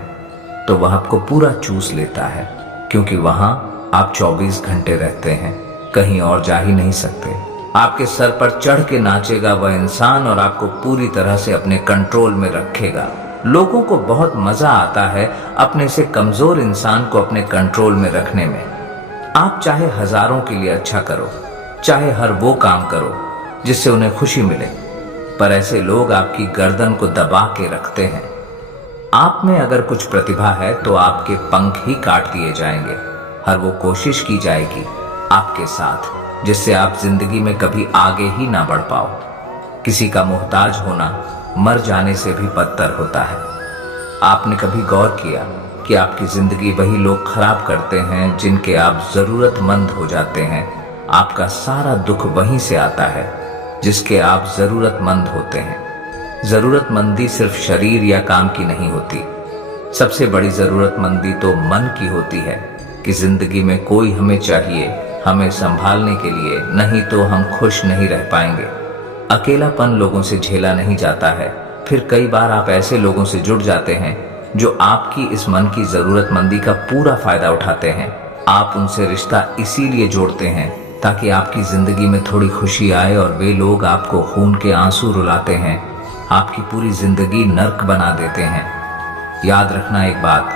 तो वह आपको पूरा चूस लेता है, क्योंकि वहां आप 24 घंटे रहते हैं, कहीं और जा ही नहीं सकते। आपके सर पर चढ़ के नाचेगा वह इंसान और आपको पूरी तरह से अपने कंट्रोल में रखेगा। लोगों को बहुत मजा आता है अपने से कमजोर इंसान को अपने कंट्रोल में रखने में। आप चाहे हजारों के लिए अच्छा करो, चाहे हर वो काम करो जिससे उन्हें खुशी मिले, पर ऐसे लोग आपकी गर्दन को दबा के रखते हैं। आप में अगर कुछ प्रतिभा है तो आपके पंख ही काट दिए जाएंगे। हर वो कोशिश की जाएगी आपके साथ जिससे आप जिंदगी में कभी आगे ही ना बढ़ पाओ। किसी का मोहताज होना मर जाने से भी बदतर होता है। आपने कभी गौर किया कि आपकी जिंदगी वही लोग खराब करते हैं जिनके आप जरूरतमंद हो जाते हैं। आपका सारा दुख वहीं से आता है जिसके आप जरूरतमंद होते हैं। जरूरतमंदी सिर्फ शरीर या काम की नहीं होती, सबसे बड़ी जरूरतमंदी तो मन की होती है कि जिंदगी में कोई हमें चाहिए, हमें संभालने के लिए, नहीं तो हम खुश नहीं रह पाएंगे। अकेलापन लोगों से झेला नहीं जाता है। फिर कई बार आप ऐसे लोगों से जुड़ जाते हैं जो आपकी इस मन की जरूरतमंदी का पूरा फायदा उठाते हैं। आप उनसे रिश्ता इसीलिए जोड़ते हैं ताकि आपकी जिंदगी में थोड़ी खुशी आए, और वे लोग आपको खून के आंसू रुलाते हैं, आपकी पूरी जिंदगी नर्क बना देते हैं। याद रखना एक बात,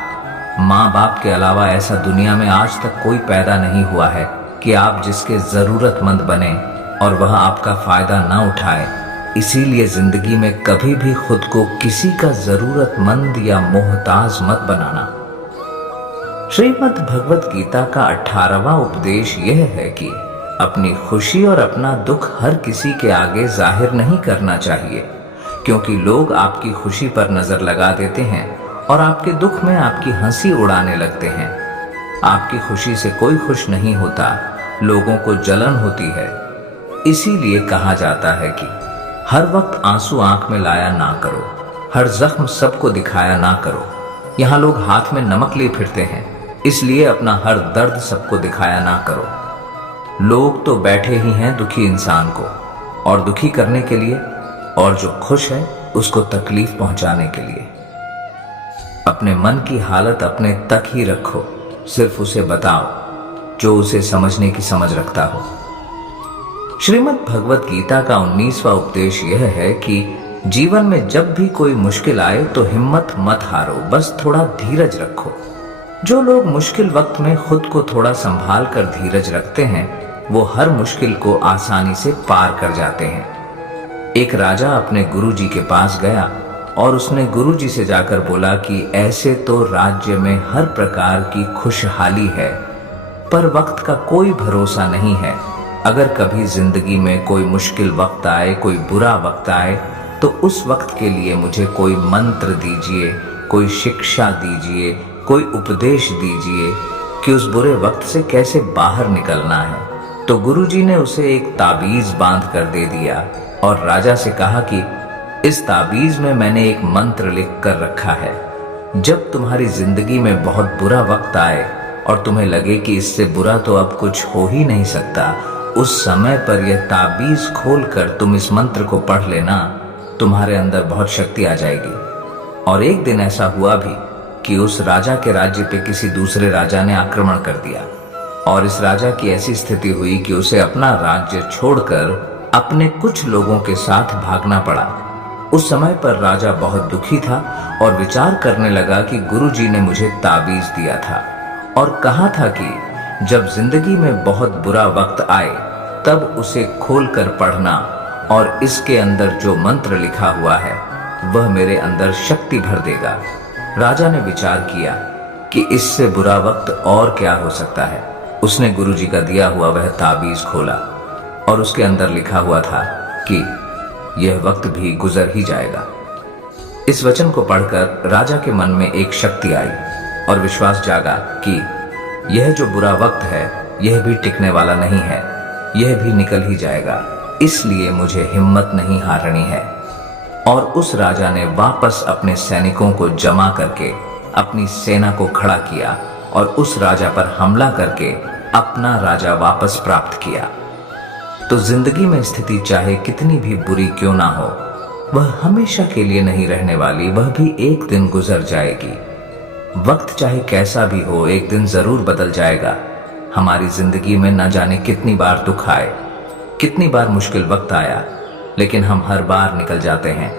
माँ बाप के अलावा ऐसा दुनिया में आज तक कोई पैदा नहीं हुआ है कि आप जिसके जरूरतमंद बने और वह आपका फायदा ना उठाए। इसीलिए जिंदगी में कभी भी खुद को किसी का जरूरतमंद या मोहताज मत बनाना। श्रीमद् भगवत गीता का 18वां उपदेश यह है कि अपनी खुशी और अपना दुख हर किसी के आगे जाहिर नहीं करना चाहिए, क्योंकि लोग आपकी खुशी पर नजर लगा देते हैं और आपके दुख में आपकी हंसी उड़ाने लगते हैं। आपकी खुशी से कोई खुश नहीं होता, लोगों को जलन होती है। इसीलिए कहा जाता है कि हर वक्त आंसू आंख में लाया ना करो, हर जख्म सबको दिखाया ना करो। यहाँ लोग हाथ में नमक लिए फिरते हैं, इसलिए अपना हर दर्द सबको दिखाया ना करो। लोग तो बैठे ही हैं दुखी इंसान को और दुखी करने के लिए, और जो खुश है उसको तकलीफ पहुंचाने के लिए। अपने मन की हालत अपने तक ही रखो, सिर्फ उसे बताओ जो उसे समझने की समझ रखता हो। श्रीमद् भगवत गीता का 19वां उपदेश यह है कि जीवन में जब भी कोई मुश्किल आए तो हिम्मत मत हारो, बस थोड़ा धीरज रखो। जो लोग मुश्किल वक्त में खुद को थोड़ा संभाल कर धीरज रखते हैं, वो हर मुश्किल को आसानी से पार कर जाते हैं। एक राजा अपने गुरुजी के पास गया और उसने गुरुजी से जाकर बोला कि ऐसे तो राज्य में हर प्रकार की खुशहाली है, पर वक्त का कोई भरोसा नहीं है। अगर कभी जिंदगी में कोई मुश्किल वक्त आए, कोई बुरा वक्त आए, तो उस वक्त के लिए मुझे कोई मंत्र दीजिए, कोई शिक्षा दीजिए, कोई उपदेश दीजिए कि उस बुरे वक्त से कैसे बाहर निकलना है। तो गुरुजी ने उसे एक ताबीज बांध कर दे दिया और राजा से कहा कि इस ताबीज में मैंने एक मंत्र लिख कर रखा है। जब तुम्हारी जिंदगी में बहुत बुरा वक्त आए और तुम्हें लगे कि इससे बुरा तो अब कुछ हो ही नहीं सकता, उस समय पर यह ताबीज खोलकर तुम इस मंत्र को पढ़ लेना, तुम्हारे अंदर बहुत शक्ति आ जाएगी। और एक दिन ऐसा हुआ भी कि उस राजा के राज्य पे किसी दूसरे राजा ने आक्रमण कर दिया और इस राजा की ऐसी स्थिति हुई कि उसे अपना राज्य छोड़कर अपने कुछ लोगों के साथ भागना पड़ा। उस समय पर राजा बहुत दुखी था और विचार करने लगा कि गुरुजी ने मुझे ताबीज दिया था और कहा था कि जब जिंदगी में बहुत बुरा वक्त आए तब उसे खोलकर पढ़ना और इसके अंदर जो मंत्र लिखा हुआ है वह मेरे अंदर शक्ति भर देगा। राजा ने विचार किया कि इससे बुरा वक्त और क्या हो सकता है। उसने गुरुजी का दिया हुआ वह ताबीज खोला और उसके अंदर लिखा हुआ था कि यह वक्त भी गुजर ही जाएगा। इस वचन को पढ़कर राजा के मन में एक शक्ति आई और विश्वास जागा कि यह जो बुरा वक्त है यह भी टिकने वाला नहीं है, यह भी निकल ही जाएगा, इसलिए मुझे हिम्मत नहीं हारनी है। और उस राजा ने वापस अपने सैनिकों को जमा करके अपनी सेना को खड़ा किया और उस राजा पर हमला करके अपना राजा वापस प्राप्त किया। तो जिंदगी में स्थिति चाहे कितनी भी बुरी क्यों ना हो, वह हमेशा के लिए नहीं रहने वाली, वह भी एक दिन गुजर जाएगी। वक्त चाहे कैसा भी हो, एक दिन जरूर बदल जाएगा। हमारी जिंदगी में न जाने कितनी बार दुख आए, कितनी बार मुश्किल वक्त आया, लेकिन हम हर बार निकल जाते हैं।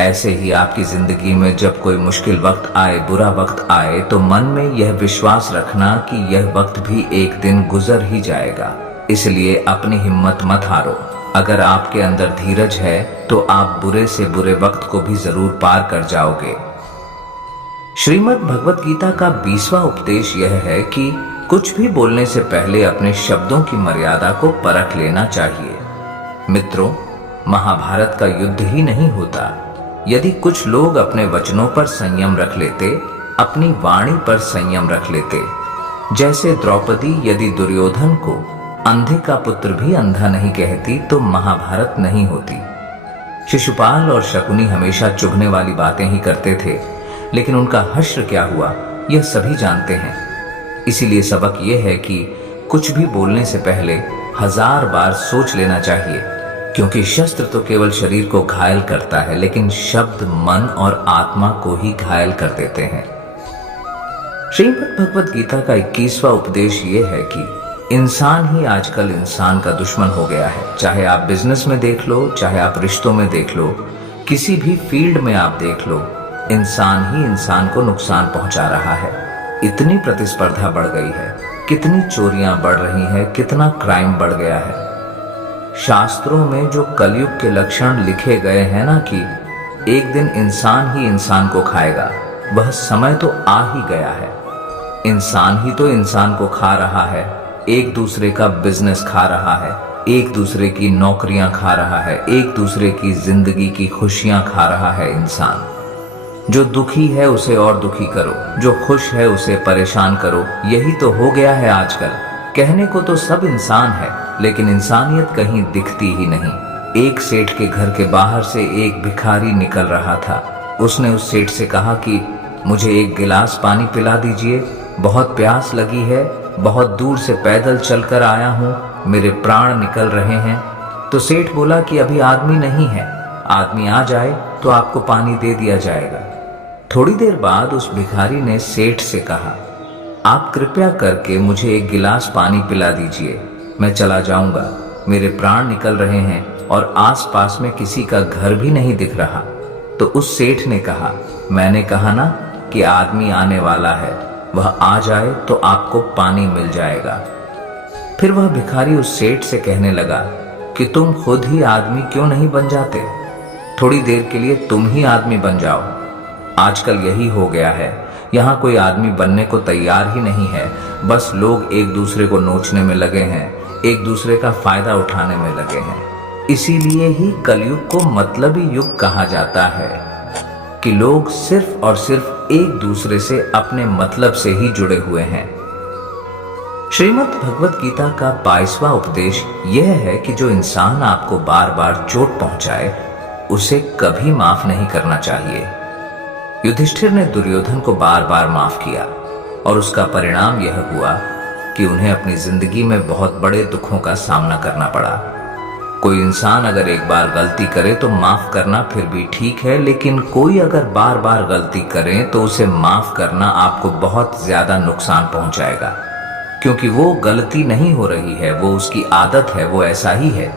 ऐसे ही आपकी जिंदगी में जब कोई मुश्किल वक्त आए, बुरा वक्त आए, तो मन में यह विश्वास रखना कि यह वक्त भी एक दिन गुजर ही जाएगा। इसलिए अपनी हिम्मत मत हारो। अगर आपके अंदर धीरज है तो आप बुरे से बुरे वक्त को भी जरूर पार कर जाओगे। श्रीमद् भगवत गीता का 20वां उपदेश यह है कि कुछ भी बोलने से पहले अपने शब्दों की मर्यादा को परख लेना चाहिए। मित्रों, महाभारत का युद्ध ही नहीं होता यदि कुछ लोग अपने वचनों पर संयम रख लेते, अपनी वाणी पर संयम रख लेते। जैसे द्रौपदी यदि दुर्योधन को अंधे का पुत्र भी अंधा नहीं कहती तो महाभारत नहीं होती। शिशुपाल और शकुनी हमेशा चुभने वाली बातें ही करते थे, लेकिन उनका हश्र क्या हुआ यह सभी जानते हैं। इसीलिए सबक यह है कि कुछ भी बोलने से पहले 1000 बार सोच लेना चाहिए, क्योंकि शस्त्र तो केवल शरीर को घायल करता है, लेकिन शब्द मन और आत्मा को ही घायल कर देते हैं। श्रीमद् भगवत गीता का 21वां उपदेश यह है कि इंसान ही आजकल इंसान का दुश्मन हो गया है। चाहे आप बिजनेस में देख लो, चाहे आप रिश्तों में देख लो, किसी भी फील्ड में आप देख लो, इंसान ही इंसान को नुकसान पहुंचा रहा है। इतनी प्रतिस्पर्धा बढ़ गई है, कितनी चोरियां बढ़ रही हैं, कितना क्राइम बढ़ गया है। शास्त्रों में जो कलयुग के लक्षण लिखे गए हैं ना कि एक दिन इंसान ही इंसान को खाएगा, वह समय तो आ ही गया है। इंसान ही तो इंसान को खा रहा है, एक दूसरे का बिजनेस खा रहा है, एक दूसरे की नौकरियां खा रहा है, एक दूसरे की जिंदगी की खुशियां खा रहा है। इंसान जो दुखी है उसे और दुखी करो, जो खुश है उसे परेशान करो, यही तो हो गया है आजकल। कहने को तो सब इंसान है, लेकिन इंसानियत कहीं दिखती ही नहीं। एक सेठ के घर के बाहर से एक भिखारी निकल रहा था। उसने उस सेठ से कहा कि मुझे एक गिलास पानी पिला दीजिए। बहुत प्यास लगी है, बहुत दूर से पैदल चलकर आया हूँ, मेरे प्राण निकल रहे हैं। तो सेठ बोला कि अभी आदमी नहीं है, आदमी आ जाए तो आपको पानी दे दिया जाएगा। थोड़ी देर बाद उस भिखारी ने सेठ से कहा, आप कृपया करके मुझे एक गिलास पानी पिला दीजिए, मैं चला जाऊंगा, मेरे प्राण निकल रहे हैं और आसपास में किसी का घर भी नहीं दिख रहा। तो उस सेठ ने कहा, मैंने कहा ना कि आदमी आने वाला है, वह आ जाए तो आपको पानी मिल जाएगा। फिर वह भिखारी उस सेठ से कहने लगा कि तुम खुद ही आदमी क्यों नहीं बन जाते, थोड़ी देर के लिए तुम ही आदमी बन जाओ। आजकल यही हो गया है, यहाँ कोई आदमी बनने को तैयार ही नहीं है, बस लोग एक दूसरे को नोचने में लगे हैं, एक दूसरे का फायदा उठाने में लगे हैं। इसीलिए ही कलयुग को मतलबी युग कहा जाता है कि लोग सिर्फ और सिर्फ एक दूसरे से अपने मतलब से ही जुड़े हुए हैं। श्रीमद् भगवत गीता का 22वां उपदेश यह है कि जो इंसान आपको बार बार चोट पहुंचाए उसे कभी माफ नहीं करना चाहिए। युधिष्ठिर ने दुर्योधन को बार बार माफ किया और उसका परिणाम यह हुआ कि उन्हें अपनी जिंदगी में बहुत बड़े दुखों का सामना करना पड़ा। कोई इंसान अगर एक बार गलती करे तो माफ करना फिर भी ठीक है, लेकिन कोई अगर बार बार गलती करे तो उसे माफ करना आपको बहुत ज्यादा नुकसान पहुंचाएगा, क्योंकि वो गलती नहीं हो रही है, वो उसकी आदत है, वो ऐसा ही है,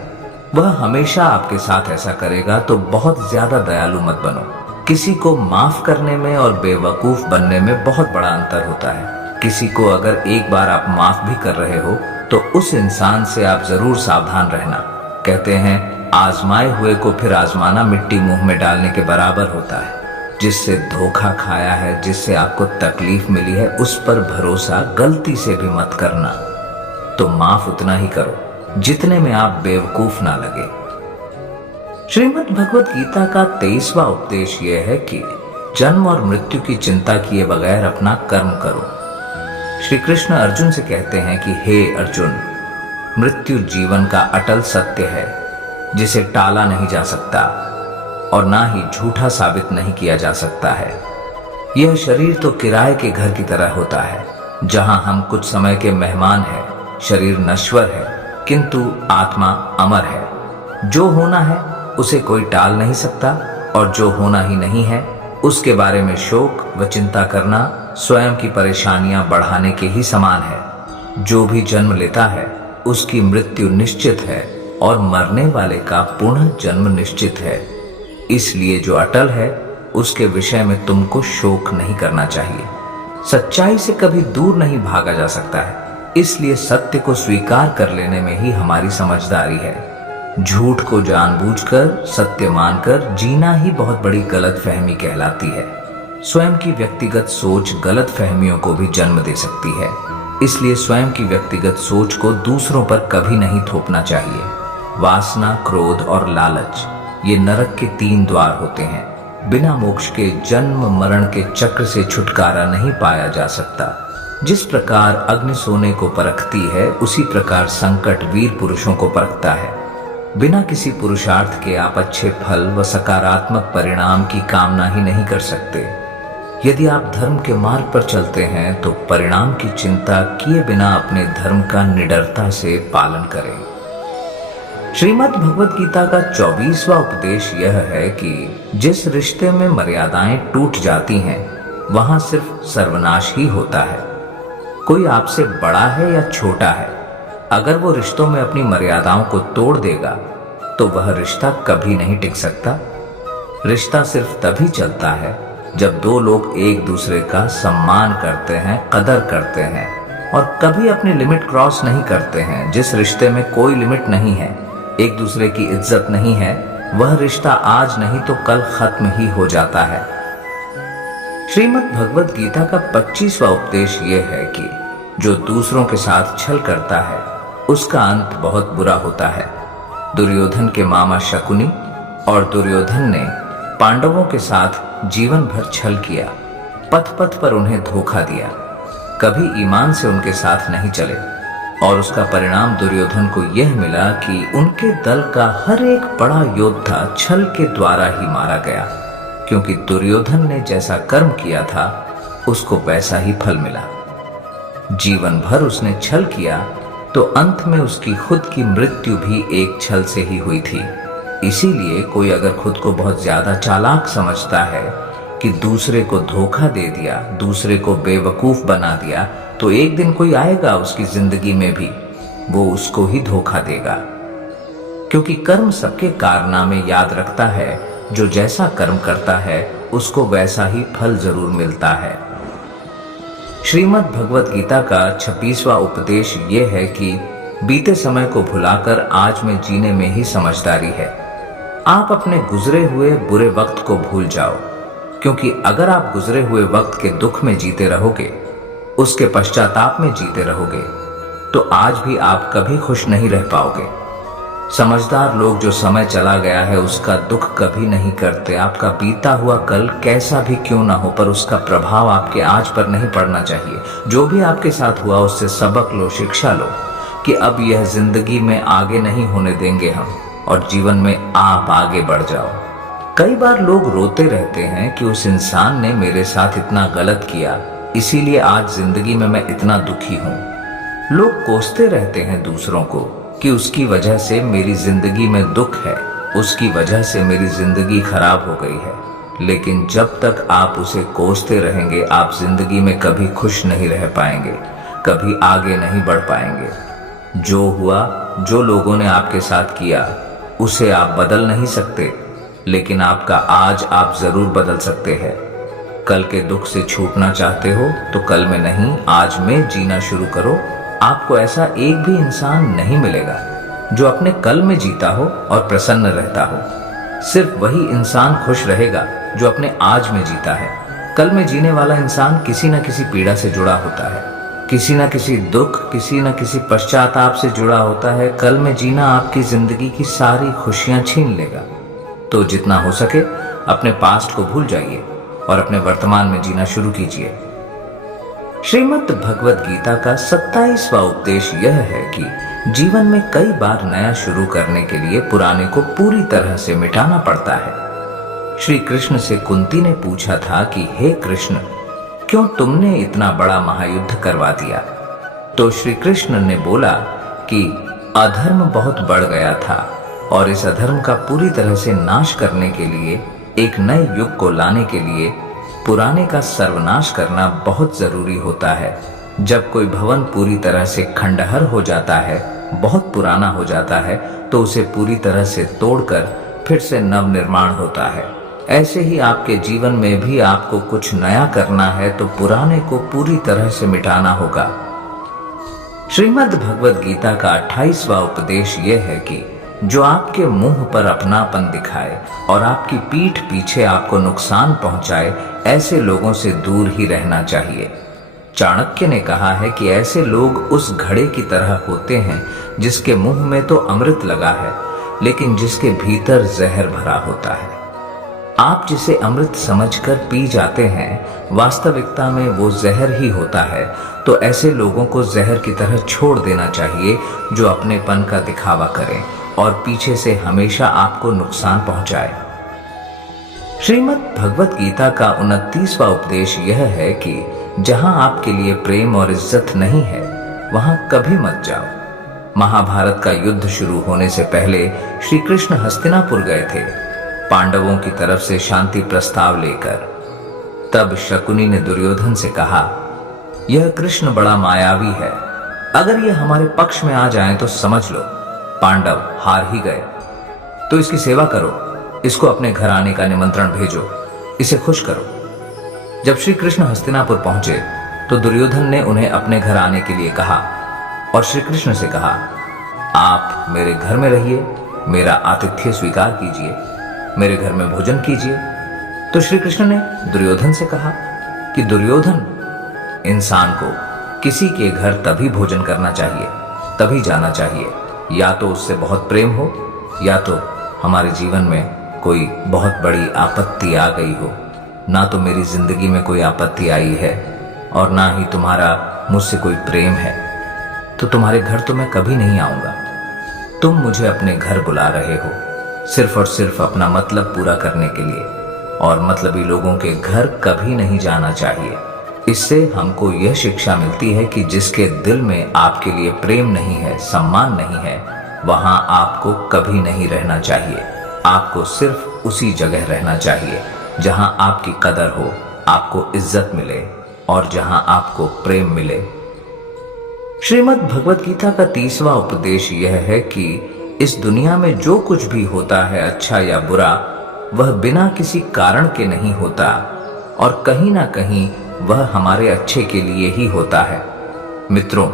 वह हमेशा आपके साथ ऐसा करेगा। तो बहुत ज्यादा दयालु मत बनो। किसी को माफ करने में और बेवकूफ बनने में बहुत बड़ा अंतर होता है। किसी को अगर एक बार आप माफ भी कर रहे हो तो उस इंसान से आप जरूर सावधान रहना। कहते हैं आजमाए हुए को फिर आजमाना मिट्टी मुंह में डालने के बराबर होता है। जिससे धोखा खाया है, जिससे आपको तकलीफ मिली है, उस पर भरोसा गलती से भी मत करना। तो माफ उतना ही करो जितने में आप बेवकूफ ना लगे। श्रीमद् भगवत गीता का 23वां उपदेश यह है कि जन्म और मृत्यु की चिंता किए बगैर अपना कर्म करो। श्री कृष्ण अर्जुन से कहते हैं कि हे अर्जुन, मृत्यु जीवन का अटल सत्य है जिसे टाला नहीं जा सकता और ना ही झूठा साबित नहीं किया जा सकता है। यह शरीर तो किराए के घर की तरह होता है, जहां हम कुछ समय के मेहमान हैं। शरीर नश्वर है किंतु आत्मा अमर है। जो होना है उसे कोई टाल नहीं सकता और जो होना ही नहीं है उसके बारे में शोक व चिंता करना स्वयं की परेशानियां बढ़ाने के ही समान है। जो भी जन्म लेता है उसकी मृत्यु निश्चित है और मरने वाले का पुनः जन्म निश्चित है। इसलिए जो अटल है उसके विषय में तुमको शोक नहीं करना चाहिए। सच्चाई से कभी दूर नहीं भागा जा सकता है, इसलिए सत्य को स्वीकार कर लेने में ही हमारी समझदारी है। झूठ को जानबूझकर सत्य मानकर जीना ही बहुत बड़ी गलतफहमी कहलाती है। स्वयं की व्यक्तिगत सोच गलतफहमियों को भी जन्म दे सकती है, इसलिए स्वयं की व्यक्तिगत सोच को दूसरों पर कभी नहीं थोपना चाहिए। वासना, क्रोध और लालच ये नरक के 3 द्वार होते हैं। बिना मोक्ष के जन्म मरण के चक्र से छुटकारा नहीं पाया जा सकता। जिस प्रकार अग्नि सोने को परखती है, उसी प्रकार संकट वीर पुरुषों को परखता है। बिना किसी पुरुषार्थ के आप अच्छे फल व सकारात्मक परिणाम की कामना ही नहीं कर सकते। यदि आप धर्म के मार्ग पर चलते हैं तो परिणाम की चिंता किए बिना अपने धर्म का निडरता से पालन करें। श्रीमद् भगवत गीता का 24वां उपदेश यह है कि जिस रिश्ते में मर्यादाएं टूट जाती हैं वहां सिर्फ सर्वनाश ही होता है। कोई आपसे बड़ा है या छोटा है, अगर वो रिश्तों में अपनी मर्यादाओं को तोड़ देगा तो वह रिश्ता कभी नहीं टिक सकता। रिश्ता सिर्फ तभी चलता है जब 2 लोग एक दूसरे का सम्मान करते हैं, कदर करते हैं और कभी अपनी लिमिट क्रॉस नहीं करते हैं। जिस रिश्ते में कोई लिमिट नहीं है, एक दूसरे की इज्जत नहीं है, वह रिश्ता आज नहीं तो कल खत्म ही हो जाता है। श्रीमद् भगवत गीता का 25वां उपदेश यह है कि जो दूसरों के साथ छल करता है उसका अंत बहुत बुरा होता है। दुर्योधन के मामा शकुनी और दुर्योधन ने पांडवों के साथ जीवन भर छल किया, पथ पथ पर उन्हें धोखा दिया, कभी ईमान से उनके साथ नहीं चले और उसका परिणाम दुर्योधन को यह मिला कि उनके दल का हर एक बड़ा योद्धा छल के द्वारा ही मारा गया, क्योंकि दुर्योधन ने जैसा कर्म किया था उसको वैसा ही फल मिला। जीवन भर उसने छल किया तो अंत में उसकी खुद की मृत्यु भी एक छल से ही हुई थी। इसीलिए कोई अगर खुद को बहुत ज्यादा चालाक समझता है कि दूसरे को धोखा दे दिया, दूसरे को बेवकूफ बना दिया, तो एक दिन कोई आएगा उसकी जिंदगी में भी वो उसको ही धोखा देगा। क्योंकि कर्म सबके कारनामे याद रखता है, जो जैसा कर्म करता है उसको वैसा ही फल जरूर मिलता है। श्रीमद् भगवत गीता का 26वां उपदेश ये है कि बीते समय को भुलाकर आज में जीने में ही समझदारी है। आप अपने गुजरे हुए बुरे वक्त को भूल जाओ, क्योंकि अगर आप गुजरे हुए वक्त के दुख में जीते रहोगे, उसके पश्चाताप में जीते रहोगे, तो आज भी आप कभी खुश नहीं रह पाओगे। समझदार लोग जो समय चला गया है उसका दुख कभी नहीं करते। आपका बीता हुआ कल कैसा भी क्यों ना हो, पर उसका प्रभाव आपके आज पर नहीं पड़ना चाहिए। जो भी आपके साथ हुआ उससे सबक लो, शिक्षा लो कि अब यह जिंदगी में आगे नहीं होने देंगे हम, और जीवन में आप आगे बढ़ जाओ। कई बार लोग रोते रहते हैं कि उस इंसान ने मेरे साथ इतना गलत किया, इसीलिए आज जिंदगी में मैं इतना दुखी हूं। लोग कोसते रहते हैं दूसरों को कि उसकी वजह से मेरी जिंदगी में दुख है, उसकी वजह से मेरी जिंदगी खराब हो गई है। लेकिन जब तक आप उसे कोसते रहेंगे, आप जिंदगी में कभी खुश नहीं रह पाएंगे, कभी आगे नहीं बढ़ पाएंगे। जो हुआ, जो लोगों ने आपके साथ किया, उसे आप बदल नहीं सकते, लेकिन आपका आज आप जरूर बदल सकते हैं। कल के दुख से छूटना चाहते हो तो कल में नहीं, आज में जीना शुरू करो। आपको ऐसा एक भी इंसान नहीं मिलेगा जो अपने कल में जीता हो और प्रसन्न रहता हो। सिर्फ वही इंसान खुश रहेगा जो अपने आज में जीता है। कल में जीने वाला इंसान किसी न किसी पीड़ा से जुड़ा होता है, किसी न किसी दुख, किसी न किसी पश्चाताप से जुड़ा होता है। कल में जीना आपकी जिंदगी की सारी खुशियां छीन लेगा। तो जितना हो सके अपने पास्ट को भूल जाइए और अपने वर्तमान में जीना शुरू कीजिए। श्रीमद् भगवत गीता का 27वां उपदेश यह है कि जीवन में कई बार नया शुरू करने के लिए पुराने को पूरी तरह से मिटाना पड़ता है। श्री कृष्ण से कुंती ने पूछा था कि हे कृष्ण, क्यों तुमने इतना बड़ा महायुद्ध करवा दिया? तो श्री कृष्ण ने बोला कि अधर्म बहुत बढ़ गया था और इस अधर्म का पूरी तरह से नाश करने के लिए, एक नए युग को लाने के लिए पुराने का सर्वनाश करना बहुत जरूरी होता है। जब कोई भवन पूरी तरह से खंडहर हो जाता है, बहुत पुराना हो जाता है, तो उसे पूरी तरह से तोड़कर फिर से नव निर्माण होता है। ऐसे ही आपके जीवन में भी आपको कुछ नया करना है तो पुराने को पूरी तरह से मिटाना होगा। श्रीमद् भगवत गीता का 28वां उपदेश यह है कि जो आपके मुंह पर अपनापन दिखाए और आपकी पीठ पीछे आपको नुकसान पहुंचाए, ऐसे लोगों से दूर ही रहना चाहिए। चाणक्य ने कहा है कि ऐसे लोग उस घड़े की तरह होते हैं जिसके मुंह में तो अमृत लगा है, लेकिन जिसके भीतर जहर भरा होता है। आप जिसे अमृत समझकर पी जाते हैं, वास्तविकता में वो जहर ही होता है। तो ऐसे लोगों को जहर की तरह छोड़ देना चाहिए जो अपनेपन का दिखावा करें और पीछे से हमेशा आपको नुकसान पहुंचाए। श्रीमद् भगवत गीता का 29वां उपदेश यह है कि जहां आपके लिए प्रेम और इज्जत नहीं है, वहां कभी मत जाओ। महाभारत का युद्ध शुरू होने से पहले श्री कृष्ण हस्तिनापुर गए थे, पांडवों की तरफ से शांति प्रस्ताव लेकर। तब शकुनी ने दुर्योधन से कहा, यह कृष्ण बड़ा मायावी है, अगर यह हमारे पक्ष में आ जाए तो समझ लो पांडव हार ही गए। तो इसकी सेवा करो, इसको अपने घर आने का निमंत्रण भेजो, इसे खुश करो। जब श्री कृष्ण हस्तिनापुर पहुंचे तो दुर्योधन ने उन्हें अपने घर आने के लिए कहा और श्री कृष्ण से कहा, आप मेरे घर में रहिए, मेरा आतिथ्य स्वीकार कीजिए, मेरे घर में भोजन कीजिए। तो श्री कृष्ण ने दुर्योधन से कहा कि दुर्योधन, इंसान को किसी के घर तभी भोजन करना चाहिए, तभी जाना चाहिए, या तो उससे बहुत प्रेम हो, या तो हमारे जीवन में कोई बहुत बड़ी आपत्ति आ गई हो। ना तो मेरी जिंदगी में कोई आपत्ति आई है और ना ही तुम्हारा मुझसे कोई प्रेम है, तो तुम्हारे घर तो मैं कभी नहीं आऊंगा। तुम मुझे अपने घर बुला रहे हो सिर्फ और सिर्फ अपना मतलब पूरा करने के लिए, और मतलबी लोगों के घर कभी नहीं जाना चाहिए। इससे हमको यह शिक्षा मिलती है कि जिसके दिल में आपके लिए प्रेम नहीं है, सम्मान नहीं है, वहां आपको कभी नहीं रहना चाहिए। आपको सिर्फ उसी जगह रहना चाहिए जहां आपकी कदर हो, आपको इज्जत मिले और जहां आपको प्रेम मिले। श्रीमद् भगवत गीता का 30वां उपदेश यह है कि इस दुनिया में जो कुछ भी होता है, अच्छा या बुरा, वह बिना किसी कारण के नहीं होता और कहीं ना कहीं वह हमारे अच्छे के लिए ही होता है। मित्रों,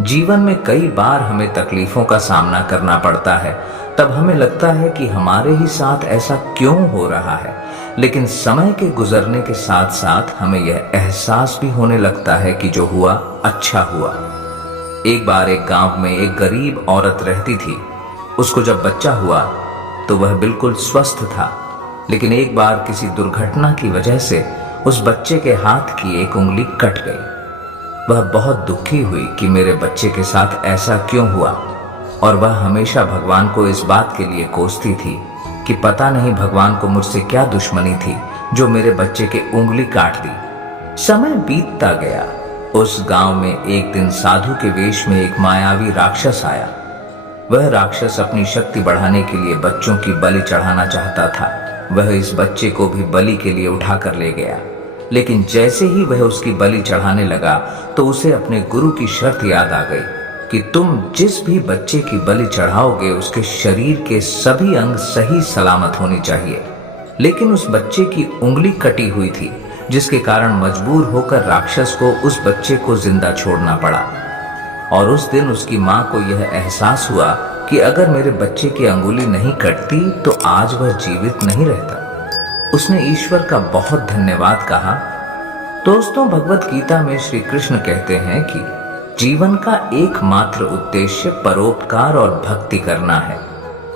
जीवन में कई बार हमें तकलीफों का सामना करना पड़ता है। तब हमें लगता है कि हमारे ही साथ ऐसा क्यों हो रहा है, लेकिन समय के गुजरने के साथ साथ हमें यह एहसास भी होने लगता है कि जो हुआ अच्छा हुआ। एक बार एक गांव में एक गरीब औरत रहती थी। उसको जब बच्चा हुआ तो वह बिल्कुल स्वस्थ था, लेकिन एक बार किसी दुर्घटना की वजह से उस बच्चे के हाथ की एक उंगली कट गई। वह बहुत दुखी हुई कि मेरे बच्चे के साथ ऐसा क्यों हुआ, और वह हमेशा भगवान को इस बात के लिए कोसती थी कि पता नहीं भगवान को मुझसे क्या दुश्मनी थी जो मेरे बच्चे की उंगली काट दी। समय बीतता गया। उस गांव में एक दिन साधु के वेश में एक मायावी राक्षस आया। वह राक्षस अपनी शक्ति बढ़ाने के लिए बच्चों की बलि चढ़ाना चाहता था। वह इस बच्चे को भी बलि के लिए उठा कर ले गया, लेकिन जैसे ही वह उसकी बलि चढ़ाने लगा तो उसे अपने गुरु की शर्त याद आ गई कि तुम जिस भी बच्चे की बलि चढ़ाओगे उसके शरीर के सभी अंग सही सलामत होने चाहिए। लेकिन उस बच्चे की उंगली कटी हुई थी, जिसके कारण मजबूर होकर राक्षस को उस बच्चे को जिंदा छोड़ना पड़ा। और उस दिन उसकी मां को यह एहसास हुआ कि अगर मेरे बच्चे की अंगुली नहीं कटती तो आज वह जीवित नहीं रहता। उसने ईश्वर का बहुत धन्यवाद कहा। दोस्तों, भगवत गीता में श्री कृष्ण कहते हैं कि जीवन का एकमात्र उद्देश्य परोपकार और भक्ति करना है।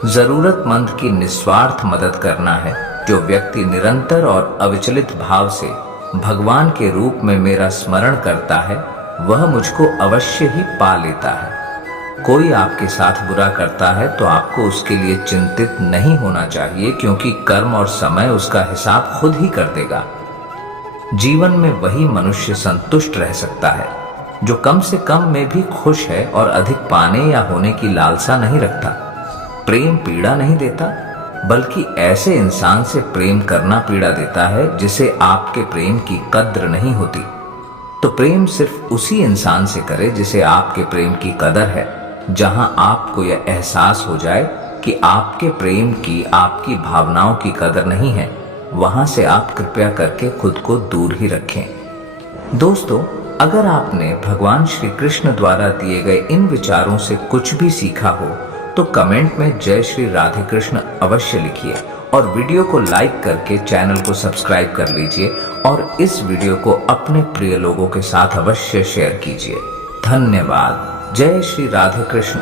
जरूरतमंद की निस्वार्थ मदद करना है। जो व्यक्ति निरंतर और अविचलित भाव से भगवान के रूप में मेरा स्मरण करता है वह मुझको अवश्य ही पा लेता है। कोई आपके साथ बुरा करता है तो आपको उसके लिए चिंतित नहीं होना चाहिए, क्योंकि कर्म और समय उसका हिसाब खुद ही कर देगा। जीवन में वही मनुष्य संतुष्ट रह सकता है जो कम से कम में भी खुश है और अधिक पाने या होने की लालसा नहीं रखता। प्रेम पीड़ा नहीं देता, बल्कि ऐसे इंसान से प्रेम करना पीड़ा देता है जिसे आपके प्रेम की कद्र नहीं होती। तो प्रेम सिर्फ उसी इंसान से करे जिसे आपके प्रेम की कदर है। जहां आपको यह एहसास हो जाए कि आपके प्रेम की, आपकी भावनाओं की कदर नहीं है, वहां से आप कृपया करके खुद को दूर ही रखें। दोस्तों, अगर आपने भगवान श्री कृष्ण द्वारा दिए गए इन विचारों से कुछ भी सीखा हो तो कमेंट में जय श्री राधे कृष्ण अवश्य लिखिए और वीडियो को लाइक करके चैनल को सब्सक्राइब कर लीजिए और इस वीडियो को अपने प्रिय लोगों के साथ अवश्य शेयर कीजिए। धन्यवाद। जय श्री राधे कृष्ण।